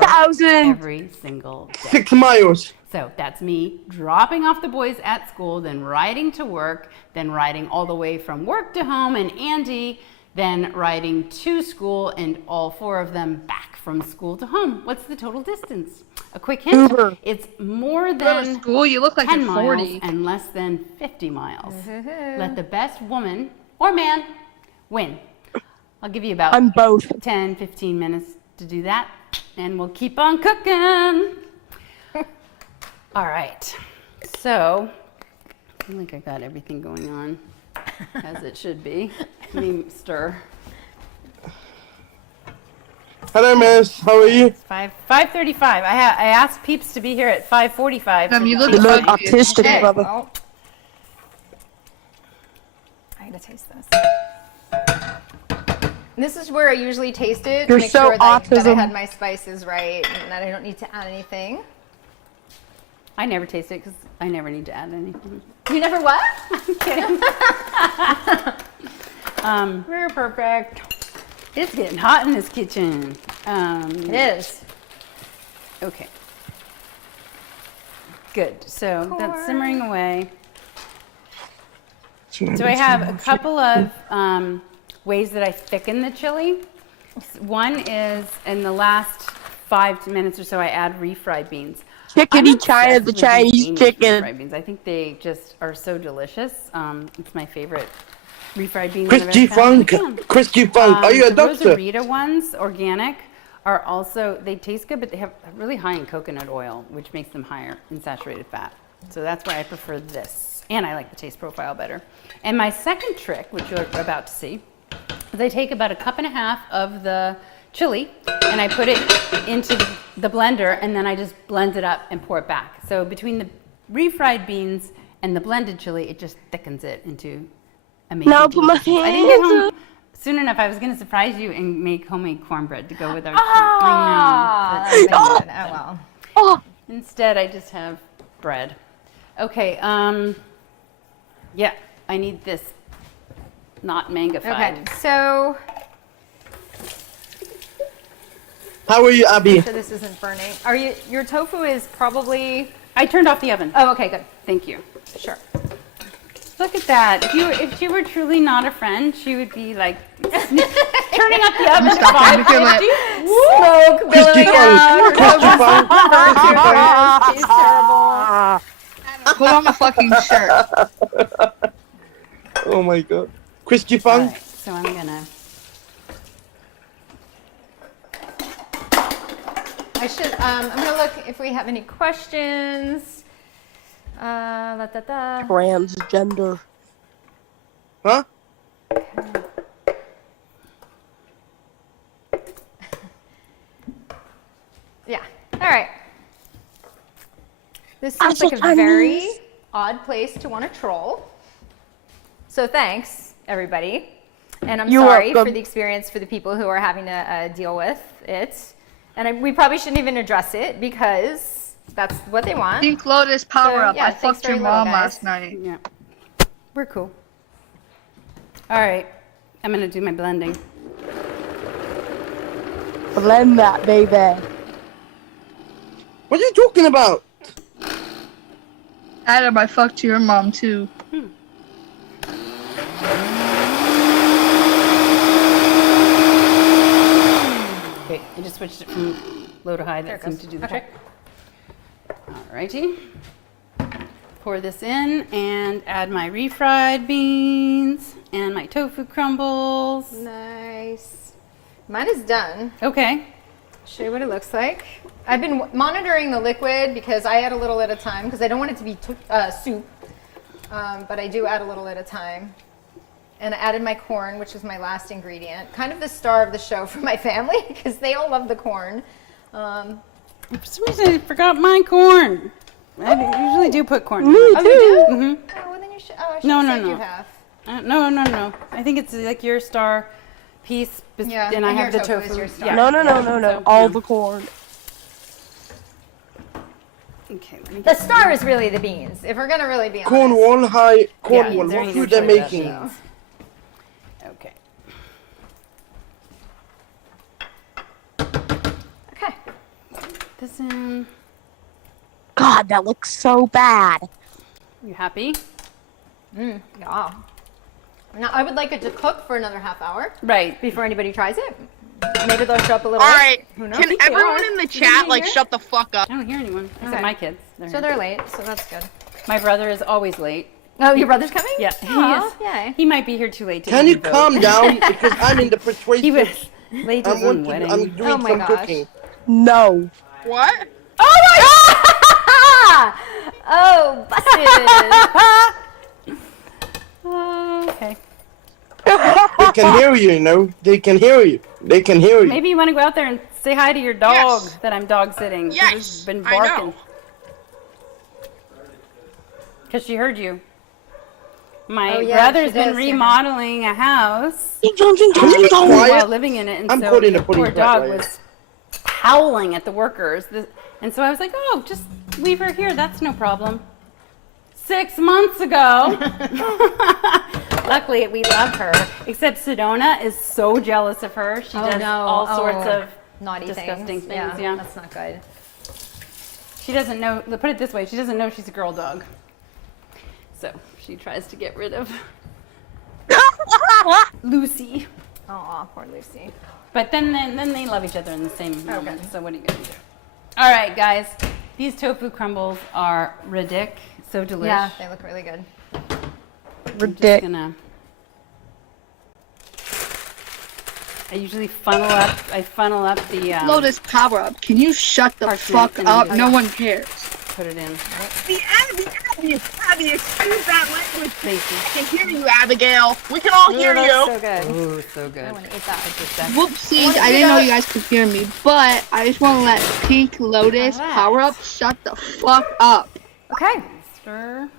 5,000. every single day? 6 miles. So that's me dropping off the boys at school, then riding to work, then riding all the way from work to home, and Andy then riding to school, and all four of them back from school to home. What's the total distance? A quick hint, Uber. it's more Go to than school. You look like 10 you're miles 40. and less than 50 miles. Let the best woman or man win. I'll give you about I'm both. 10, 15 minutes to do that, and we'll keep on cooking. All right, so I feel like I got everything going on as it should be. Let me stir. Hello, miss. How are you? 5:35. I asked peeps to be here at 5:45. You You look look funky. autistic, Hey. brother. Well, I gotta taste this. This is where I usually taste it You're to make so sure that I autism. had my spices right and that I don't need to add anything. I never taste it because I never need to add anything. You never what? I'm kidding. We're perfect. It's getting hot in this kitchen. It is. Okay. Good. So that's simmering away. So I have a couple of ways that I thicken the chili. One is in the last 5 minutes or so, I add refried beans. Chickadee I'm China, obsessed the with Chinese these Danish chicken. refried beans. I think they just are so delicious. It's my favorite refried beans I've ever Christy found. Funk. Christy Funk. Are you a The doctor? Rosarita ones, organic, are also, they taste good, but they have really high in coconut oil, which makes them higher in saturated fat. So that's why I prefer this. And I like the taste profile better. And my second trick, which you're about to see, is I take about 1.5 cups of the chili and I put it into the blender, and then I just blend it up and pour it back. So between the refried beans and the blended chili, it just thickens it into amazing. Now put my delicious. I didn't get hands home up. soon enough. I was going to surprise you and make homemade cornbread to go with our Ah, I know. oh well. Oh, Instead, I just have bread. Okay, yeah, I need this not mangified. Okay, so how are you, Abby? so this isn't burning. Are you? Your tofu is probably. I turned off the oven. Oh, okay, good. Thank you. Sure. Look at that. If she were truly not a friend, she would be like turning up the oven to Stop it, 550. Smoke Christy billowing Funk. out. Christy Funk. Christy Funk. Tastes terrible. Put on a fucking shirt. Oh my god. Christy All Funk. right, so I'm gonna. I should. I'm gonna look if we have any questions. Transgender. Huh? Yeah. All right. This I'm seems so like a very Chinese. odd place to want to troll. So thanks, everybody. And I'm You're sorry for welcome. the experience for the people who are having to deal with it. And we probably shouldn't even address it because that's what they want. Think Lotus power So, up. yeah, I thanks fucked your very little, mom guys. last night. Yeah, we're cool. All right, I'm gonna do my blending. Blend that, baby. What are you talking about? Adam, I fucked your mom too. Okay, I just switched it from low to high. That seemed to do the trick. Alrighty. Pour this in and add my refried beans and my tofu crumbles. Nice. Mine is done. Okay. Show you what it looks like. I've been monitoring the liquid because I add a little at a time because I don't want it to be soup, but I do add a little at a time. And I added my corn, which is my last ingredient. Kind of the star of the show for my family because they all love the corn. For some reason, I forgot my corn. I usually do put corn. Oh, you do? Mm-hmm. Oh, well then you should. Oh, I should No, have no, said no. you have. No. I think it's like your star piece, Yeah, and I and have the your tofu is tofu. your star. Yeah. No. All the corn. Okay. Let me The get star is really the beans. If we're gonna really be honest. Cornwall, hi. Cornwall, they're what easier food they're to put making? up, Okay. Okay. This in. God, that looks so bad. You happy? Yeah. Now I would like it to cook for another half hour Right. before anybody tries it. Maybe they'll show up a little All late. right. Who knows? Can think they everyone are. in the Did you chat hear? shut the fuck up? I don't hear anyone. Except Okay. my kids. So here. they're late, so that's good. My brother is always late. Oh, your brother's coming? Yeah, Aw, he is. yay. He might be here too late to Can you even vote. calm down? Because I'm in the He persuasive. was late to I'm, his own I'm wedding. doing Oh my some gosh. cooking. No. What? Oh my god! Oh, busted. Okay. They can hear you, you know? They can hear you. They can hear you. Maybe you want to go out there and say hi to your dog Yes. that I'm dog sitting. 'cause Yes, it's been I know. barking. Because she heard you. My Oh, yeah, brother's she been does, yeah. remodeling a house Can you be while quiet? living in it, and I'm so putting the a pudding poor back dog right was howling at the workers. And so I was like, oh, just leave her here. That's no problem. 6 months ago. Luckily, we love her. Except Sedona is so jealous of her. She does all sorts of naughty disgusting things. Yeah, Yeah. that's not good. She doesn't know, put it this way, she doesn't know she's a girl dog. So she tries to get rid of Lucy. Oh, poor Lucy. But then they love each other in the same moment. So what are you going to do? All right, guys. These tofu crumbles are ridiculous. So delicious. Yeah, they look really good. I'm just gonna. I usually funnel up the. Lotus, power up. Can you shut the Parchment fuck and up? just- No one cares. Put it in. Abby, excuse that language. Thank you. I can hear you, Abigail. We can all hear That's you. so good. Ooh, so good. I want to eat that. Whoopsies, I didn't know you guys could hear me, but I just want to let Pink Lotus power up shut the fuck up. Okay. Stir.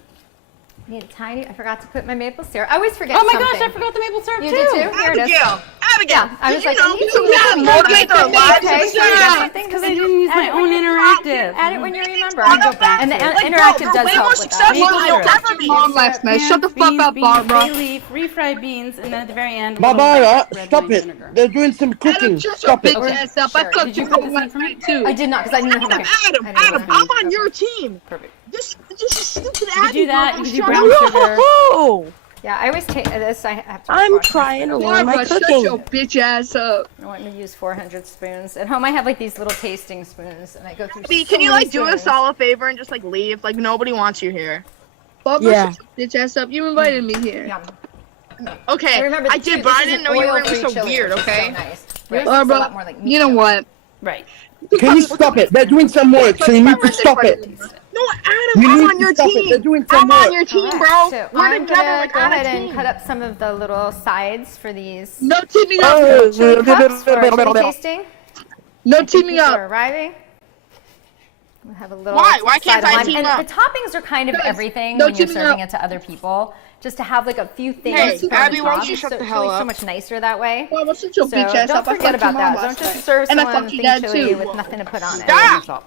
Need a tiny. I forgot to put my maple syrup. I always forget. Oh my something. gosh, I forgot the maple syrup You too. did too? Here it is. Abigail, I was did like, you I know need you to can use motivate the the lives Okay, of so you got the something Because I didn't use my own interactive. Add it when you remember. back And the to it. Like, interactive bro, does they're way help more with that. successful Maple than you'll syrup. ever be. Mom last night. Shut the fuck up, Barbara. Bay leaf, refried beans, and then at the very end, a little Barbara, red stop wine it. vinegar. They're doing some cooking. Stop it. Bitch ass up. I Sure. fucked Did you you put up this in last for me? night too. I did not because I didn't know how much. Adam, I didn't know Adam, how I'm much. on your team. Perfect. This stupid You can Abby. do that. You bro, can do shut brown up. sugar. Oh, Yeah, I always take this. I have to. I'm wash my trying to spoons. learn my Barbara, shut cooking. your bitch ass up. I want to use 400 spoons. At home, I have like these little tasting spoons, and I go through. Abby, so can you many like do spoons. us all a favor and just like leave? Like nobody wants you here. Barbara, Yeah. shut your bitch ass up. You invited me here. Yum. Okay, I remember I the did, two- but this I is didn't an know you were oil-free gonna be so chili, weird. which is Okay. So nice. Yours is a Barbara, lot more like meat you know chili. what? Right. Can you stop it? They're doing some work, so you need to stop it. No, Adam, You I'm need on to Oh, stop your it. team. They're doing some I'm work. on your team, Alright, bro. so We're I'm together gonna like on a cut and team. cut up some of the little sides for these No teaming up. Oh, chili cups for chili tasting. No teaming People up. are arriving. We'll have a little. Why? Why can't side of I lime. team and up? the toppings are kind of Guys, everything no when you're teaming serving up. it to other people. Just to have like a few things. Hey, on Abby, the why don't top. you shut So the it's hell really so up? much nicer that way. Barbara, shut your So bitch ass don't up. I forget fucked your about mom that. last Don't just night. serve And I someone fucked your thing dad chili too. with nothing to put on it. Stop. Salt.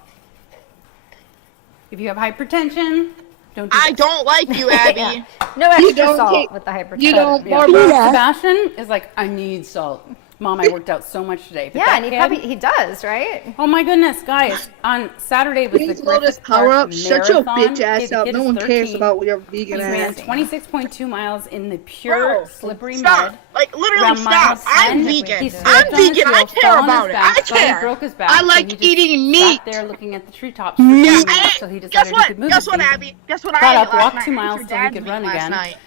If you have hypertension, don't do I that. don't like you, Abby. No extra don't salt take- with the hypertension. You don't, Yeah. Barbara. Yeah. Sebastian is like, I need salt. Mom, I worked out so much today. But Yeah, that and kid- he does, right? Oh my goodness, guys! On Saturday was the Pink Lotus Griffith power Park up. Shut your Marathon. bitch ass Okay, the up. kid No is one cares 13. about your He vegan ran ass. 26.2 miles in the pure slippery Stop. mud. Like, literally, Around stop. mile I'm 10. vegan. He I'm slipped on his vegan. I heel, care fell on about his it. back, I thought he care. broke his back. I so like he just eating sat meat. there looking at the treetops for Yeah, 2 minutes till he decided guess he what? could move Guess his what, feet. Abby? Guess what I Got ate up, last walked night? 2 I ate miles your till he dad's could meat run last again. night.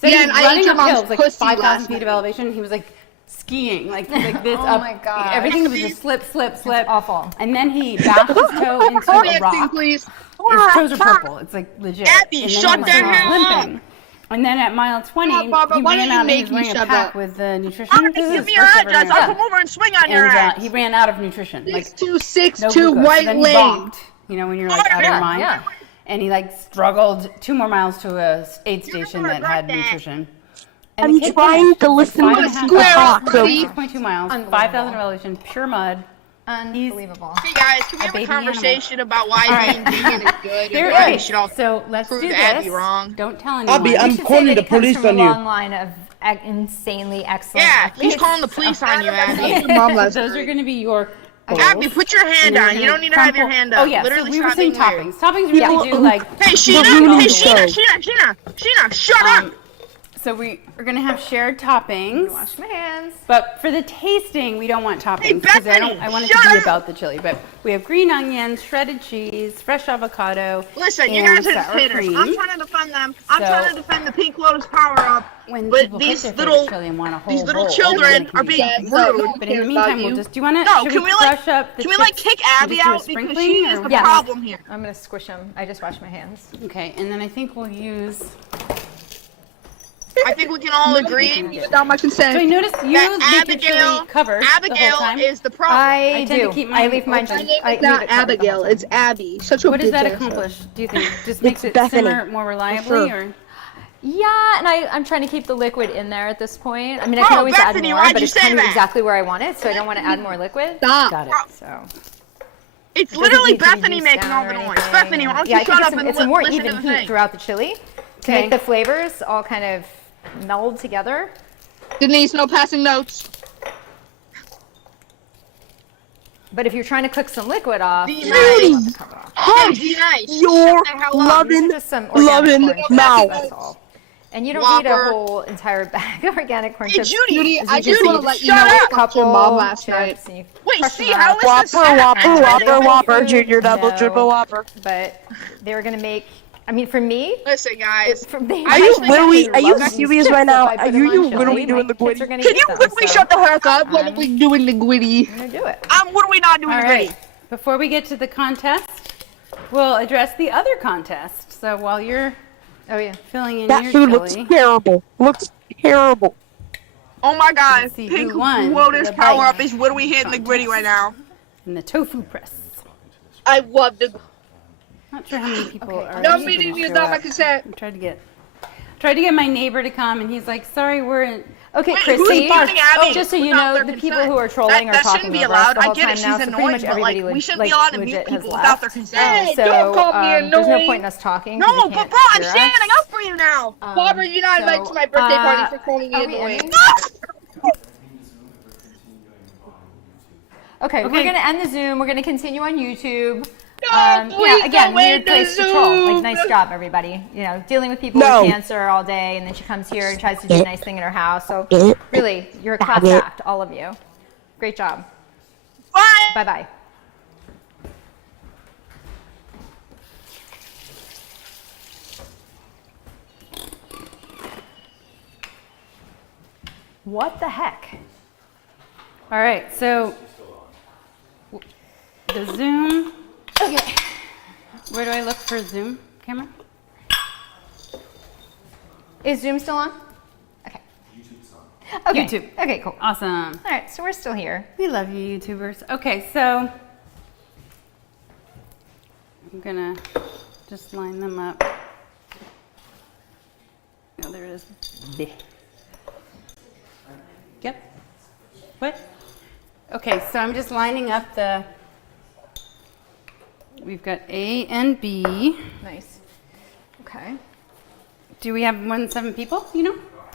So Yeah, he's and I ate running your up mom's hills, like pussy 5,000 last feet of night. elevation. He was like skiing, like this Oh up. my God. Everything was just slip, slip, slip. awful. And then he bashed his toe into a rock. Please. His toes are purple. It's like legit. Abby, and then shut he was the hell up. limping. And then at mile 20, Come on, Barbara, he why ran don't you out and he make was me wearing a shut pack up? with nutrition. Alright, This is give his me your first ever address. I'll marathon. come over and swing on your And ass. he ran out of nutrition. Like 6262 no glucose. white So then he lane. balked, you know, when you're like out of your Yeah, mind. yeah. And he like struggled 2 more miles to a aid station that had nutrition. And I'm the kid trying finished to with listen to 5.5 the miles, talk. 6.2 miles, 5,000 elevation, pure mud. Unbelievable. Hey guys, can we have a baby conversation about why being vegan is good There and why we is. should all So let's prove do this. Abby wrong? Don't tell anyone. Abby, I'm We should calling say that the he comes police from on a you. long line of insanely excellent Yeah, he's athletes. calling the police on you, Abby. Mom last Those are going to be your goals. Abby, put your hand And then on. we're You gonna don't need to have your crumple- hand up. Oh yeah, Literally so we were stop saying being weird. toppings. Toppings we really do like. Hey, Sheena! Hey, Sheena! Shut up! So we are going to have shared toppings. Wash my hands. But for the tasting, we don't want toppings because Bethany, I want it to shut be up! about the chili. But we have green onions, shredded cheese, fresh avocado. Listen, you and guys are sour haters. cream. I'm trying to defend them. I'm So- trying to defend the Pink Lotus Power Up. When But people these pick their little- favorite chili and want a whole these little bowl, children then it can are be being toppings. rude. But in the Cares meantime, about we'll you. just. Do you want to? No, should can we we like crush up the can we like chips kick and Abby just do a out because sprinkling, she or is the what? problem here? I'm gonna squish them. I just washed my hands. Okay, and then I think we'll use. I think we can all agree Without my So I consent. noticed you that make your chili covered the Abigail whole time. is the problem. I tend to do. keep I mine leave mine. open. My name I is leave not it covered the Abigail, whole it's time. Abby. Such a What does that bitch ass. accomplish? Do you think just makes it Bethany. simmer more reliably, or? Yeah, and I'm trying to keep the liquid in there at this point. I mean, I can Oh, always Bethany, add more, why'd but you it's say kind of that? exactly where I want it, so I don't want to add more liquid. Stop. Got it. So It's doesn't literally need to be Bethany juiced making down all or the noise. anything. Bethany, why don't Yeah, you I shut think up and it's a more listen to even the heat thing? throughout the chili to Okay. make the flavors all kind of meld together. Denise, no passing notes. But if you're trying to cook some liquid off, Be you nice. really want to cover off. Hey, be nice. Your Shut the hell up. loving, Just some organic loving corn chips, mouth. that's all. And you don't need Whopper. a whole entire bag of organic corn Hey, chips. Judy. Judy, As I you just can want see, to let you shut know up. I fucked your mom last chips, night. and you Wait, crush see, them how up. is Whopper, this setup? Whopper, Whopper, They Whopper, food, Junior Double no. Triple Whopper. But they were gonna make. I mean, for me, Listen, guys. from they Are you actually literally? think Are you love these serious chips right if now? I Are put them on you chili, literally my doing the kids are gritty? gonna Can eat you them, quickly so shut the heck up? What are we doing the gritty? I'm gonna do it. What are we not doing All already? right. Before we get to the contest, we'll address the other contest. So while you're Oh yeah. filling in That your food chili, looks terrible. Looks terrible. Oh my god, Let's see Pink who won Lotus the Power bite Up is what are we hitting the gritty right now? in the tofu press. I love the. Not sure how many people are. No actually meeting gonna you show without my up. consent. I tried to get my neighbor to come, and he's like, "Sorry, we're in." Okay, Wait, who's Chrissy. muting Abby Just so you without know, their the people consent? who are trolling That are talking shouldn't be over us allowed. the I whole get it, time she's now, so pretty annoying, much but everybody like we shouldn't like, be allowed to legit mute has people without their left. consent. Hey, don't call me There's no annoying. point in us talking. 'cause No, they but can't bro, I'm hear standing us. up for you now. Barbara, you're not invited to my birthday party for calling me are we annoying. ending? Okay, we're Okay. gonna end the Zoom. We're gonna continue on YouTube. No, please Yeah, again, don't weird end the place to troll. Like, Zoom. nice job, everybody. You know, dealing with people No. with cancer all day, and then she comes here and tries to do a nice thing in her house. So, It- really, you're a class Faggot. act, all of you. Great job. Bye. Bye bye. What the heck? All right, so the Zoom. Okay. Where do I look for Zoom camera? Is Zoom still on? Okay. Okay. YouTube. Okay, cool. Awesome. All right, so we're still here. We love you, YouTubers. Okay, so I'm gonna just line them up. Oh, there it is. Bleh. Yep. What? Okay, so I'm just lining up the. We've got A and B. Nice. Okay. Do we have more than 7 people? You know?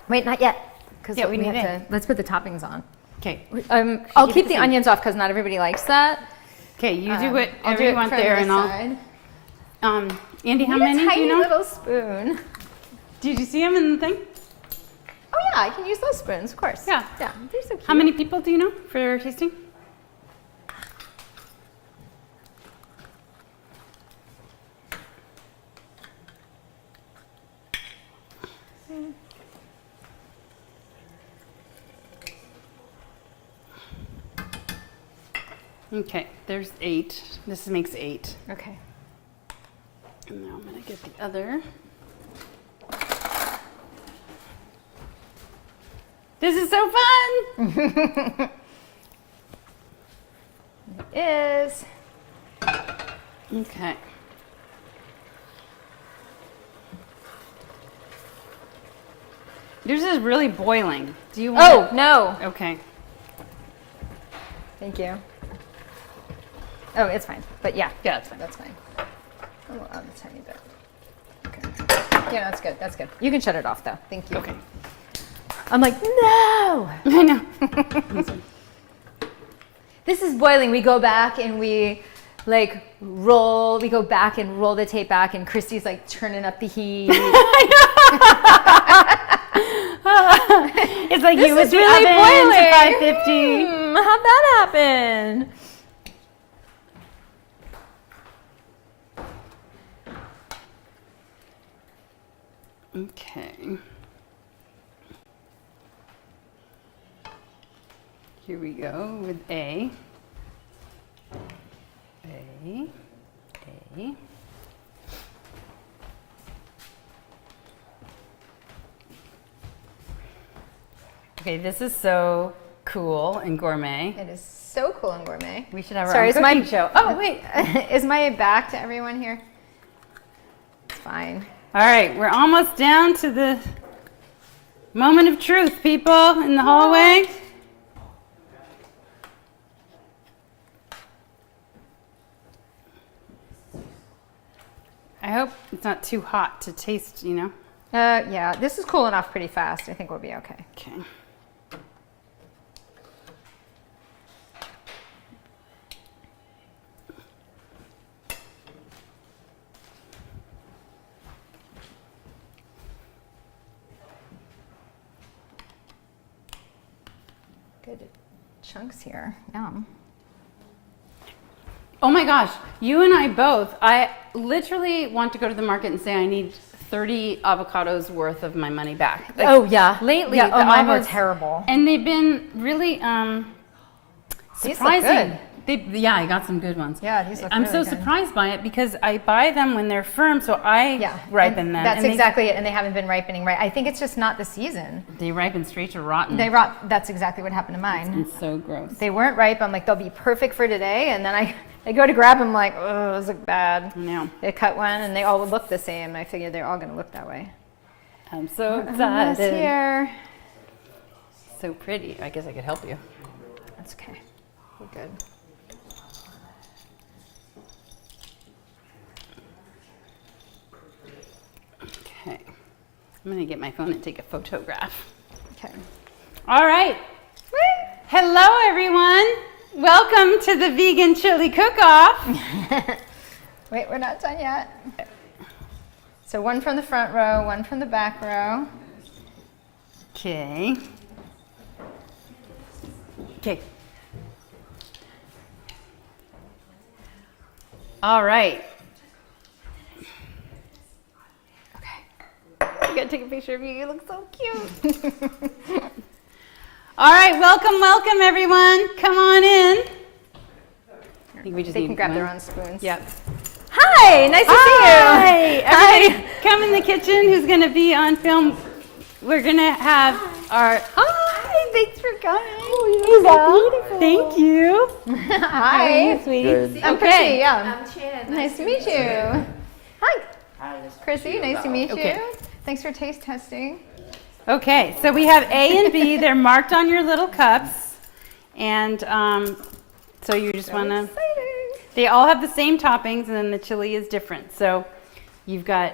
Wait, not yet. Because Yeah, we we have need to. Let's put the toppings on. Okay. I'll keep the onions off because not everybody likes that. Okay, you do what I'll do you it want from there, this and I'll. side. Andy, how Need many? a Do tiny you know? little spoon. Did you see them in the thing? Oh yeah, I can use those spoons, of course. Yeah. Yeah, they're so cute. How many people do you know for tasting? Okay, there's 8. This makes 8. Okay. And now I'm gonna get the other. This is so fun! It is. Okay. Yours is really boiling. Do you want Oh, no. Okay. Thank you. Oh, it's fine. But yeah, Yeah, it's fine. that's fine. Oh, a tiny bit. Okay. Yeah, that's good. That's good. You can shut it off though. Thank you. Okay. I'm like, no. I know. This is boiling. We go back and we like roll. We go back and roll the tape back, and Kristi's like turning up the heat. It's like This you was is really oven boiling. to 550. How'd that happen? Okay. Here we go with A. A. Okay, this is so cool and gourmet. It is so cool and gourmet. We should have our Sorry, own is my cooking show. Oh, wait. is my back to everyone here? It's fine. All right, we're almost down to the moment of truth, people, in the hallway. I hope it's not too hot to taste, you know? Yeah, this is cooling off pretty fast. I think we'll be okay. Okay. Good chunks here. Yum. Oh my gosh, you and I both. I literally want to go to the market and say I need 30 avocados worth of my money back. Like, Oh yeah. lately, Yeah, the oh, mine were avos- terrible. And they've been really These look surprising. good. Yeah, I got some good ones. Yeah, these look I'm really so good. surprised by it because I buy them when they're firm, so I ripen and them. That's and they- exactly it, and they haven't been ripening right. I think it's just not the season. They ripen straight to rotten. They rot. That's exactly what happened to mine. It's so gross. They weren't ripe. I'm like, they'll be perfect for today, and then I go to grab them, like, oh, those look bad. No. I cut one, and they all look the same. I figured they're all going to look that way. I'm so Almost excited. here. So pretty. I guess I could help you. That's okay. We're good. Okay. I'm going to get my phone and take a photograph. Okay. All right. Hello, everyone. Welcome to the vegan chili cook-off. Wait, we're not done yet. So one from the front row, one from the back row. Okay. Okay. All right. Okay. I gotta take a picture of you. You look so cute. All right, welcome, everyone. Come on in. I think we just They need can grab one. their own spoons. Yep. Hi, nice to see you. Everybody, come in the kitchen. Who's going to be on film? We're going to have our. Hi, thanks for coming. Oh, so beautiful. Thank you. Hi. Sweetie. Good. I'm Okay. Chrissy, yeah. I'm Chan. Nice to meet you. Hi, Hi, Chrissy, nice to meet Okay. you. Thanks for taste testing. Okay, so we have A and B. They're marked on your little cups. And so you just want to. Exciting. They all have the same toppings, and then the chili is different. So you've got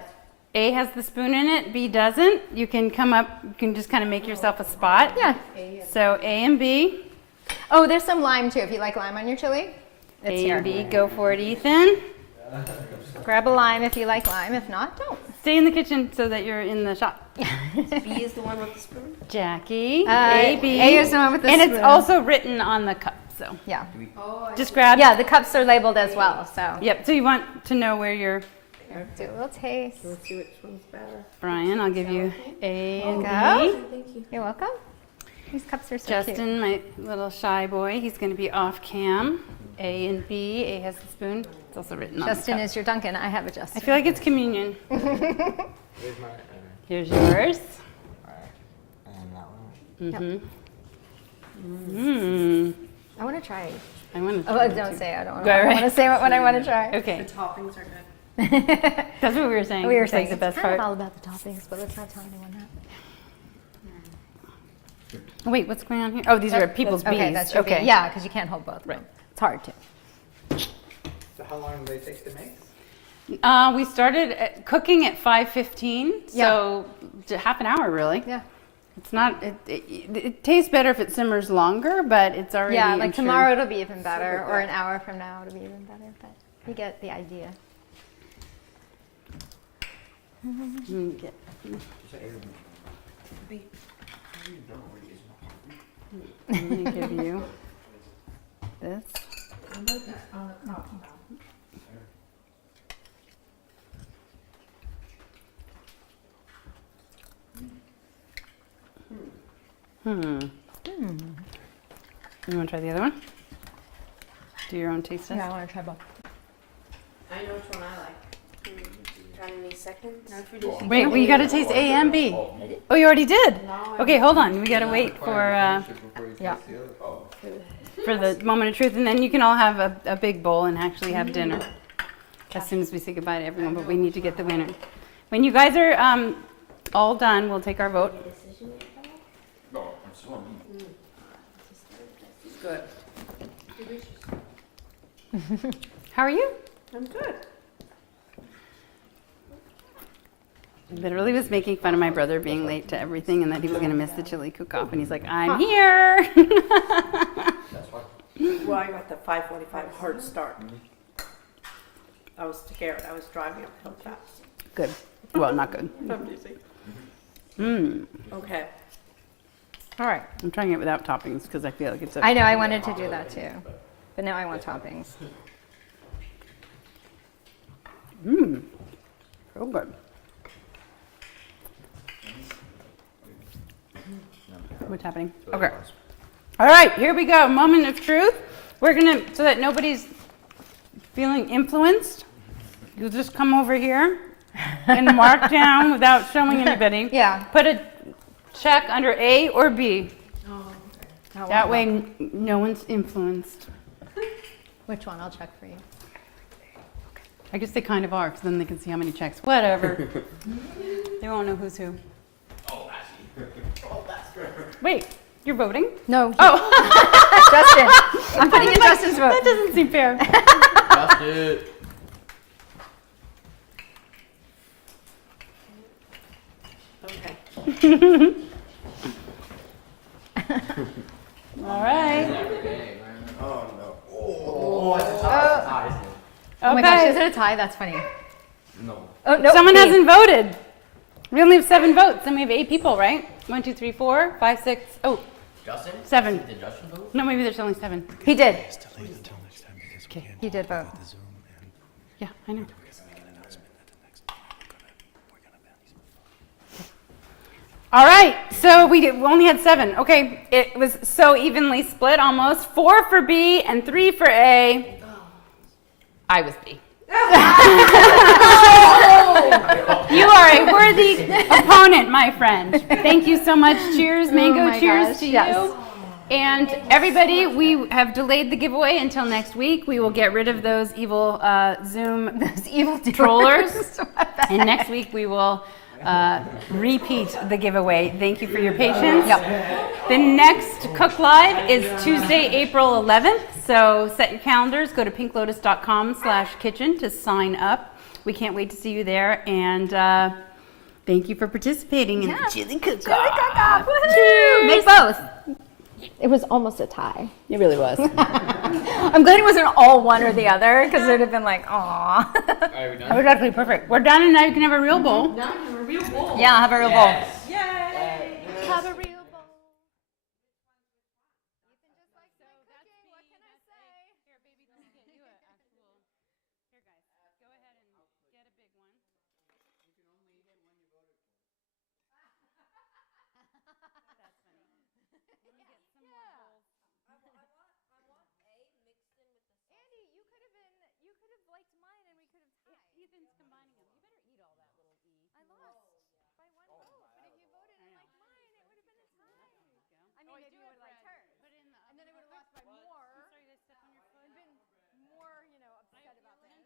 A has the spoon in it, B doesn't. You can come up, you can just kind of make yourself a spot. Yeah. So A and B. Oh, there's some lime too. If you like lime on your chili, it's A here. and B, go for it, Ethan. Grab a lime if you like lime. If not, don't. Stay in the kitchen so that you're in the shot. B is the one with the spoon. Jackie, A, B. A is the one with the and spoon. it's also written on the cup, so. Yeah. Just grab. Yeah, the cups are labeled as well, so. Yep, so you want to know where you're, Do a little taste. Let's see which one's better. Brian, I'll give you A and B. Go. Thank you. You're welcome. These cups are so Justin, my little shy boy, he's going to be off cam. A and B. A has the spoon. It's also written cute. on Justin the cup. is your Duncan. I have a I Justin. feel like it's communion. Here's my. Here's yours. And that one. Mm-hmm. I want to try. I want to. Oh, don't say. I don't want to. Right, I right. want to say what I want to try. Okay, Toppings are good. that's what we were saying. We were It's saying like the best it's kind part. of all about the toppings, but let's not tell anyone that. Oh, wait, what's going on here? Oh, these are people's bees. Okay, that's your bee. Yeah, because you can't hold both. Right. It's hard to. So how long do they take to make? We started cooking at 5:15, so half an hour really. Yeah. It's not. It tastes better if it simmers longer, but it's already. Yeah, I'm like sure- tomorrow it'll be even better, or an hour from now it'll be even better. But you get the idea. Mm, get- I'm gonna give you this. You want to try the other one? Do your own taste test. Yeah, I want to try both. I know which one I like. Got any seconds? Wait, well, you got to taste A and B. Oh, you already did? Okay, hold on. We got to wait for for the moment of truth, and then you can all have a big bowl and actually have dinner as soon as we say goodbye to everyone, but we need to get the winner. When you guys are all done, we'll take our vote. Good. How are you? I'm good. I literally was making fun of my brother being late to everything and that he was going to miss the chili cook-off, and he's like, I'm here. Well, I got the 5:45 hard start. I was scared. I was driving uphill fast. Good. Well, not good. I'm dizzy. Mm. Okay. All right. I'm trying it without toppings because I feel like it's a... I know I wanted to do that too, but now I want toppings. Mmm. So good. What's happening? Okay. All right, here we go. Moment of truth. We're going to, so that nobody's feeling influenced, you'll just come over here and mark down without showing anybody. Yeah. Put a check under A or B. Oh, That wow. way no one's influenced. Which one? I'll check for you. I guess they kind of are, because then they can see how many checks. Whatever. They won't know who's who. Oh, that's good. Wait, you're voting? No. Oh. Justin. I'm putting in Justin's vote. That doesn't seem fair. That's it. Okay. All right. Oh no. Oh, it's a tie. It's a tie, isn't it? Oh my gosh, is Okay. it a tie? That's funny. No. Oh no. Someone B. hasn't voted. We only have 7 votes, and we have 8 people, right? 1, 2, 3, 4, 5, 6. Oh, Justin? 7. Did Justin vote? No, maybe there's only 7. He did. Okay. He did vote. Yeah, I know. All right, so we only had 7. Okay, it was so evenly split almost. 4 for B and 3 for A. I was B. You are a worthy opponent, my friend. Thank you so much. Cheers, Mango. my Cheers gosh, to yes. you. And everybody, we have delayed the giveaway until next week. We will get rid of those evil Zoom Those evil trollers. And next week we will repeat the giveaway. Thank you for your patience. Yep. The next Cook Live is Tuesday, April 11th. So set your calendars. Go to pinklotus.com/kitchen to sign up. We can't wait to see you there. And thank you for participating in the chili cook-off. Make both. It was almost a tie. It really was. I'm glad it wasn't all one or the other, because it would have been like, aw. That was actually perfect. We're done, and now you can have a real bowl. Yeah, I'll have a real bowl.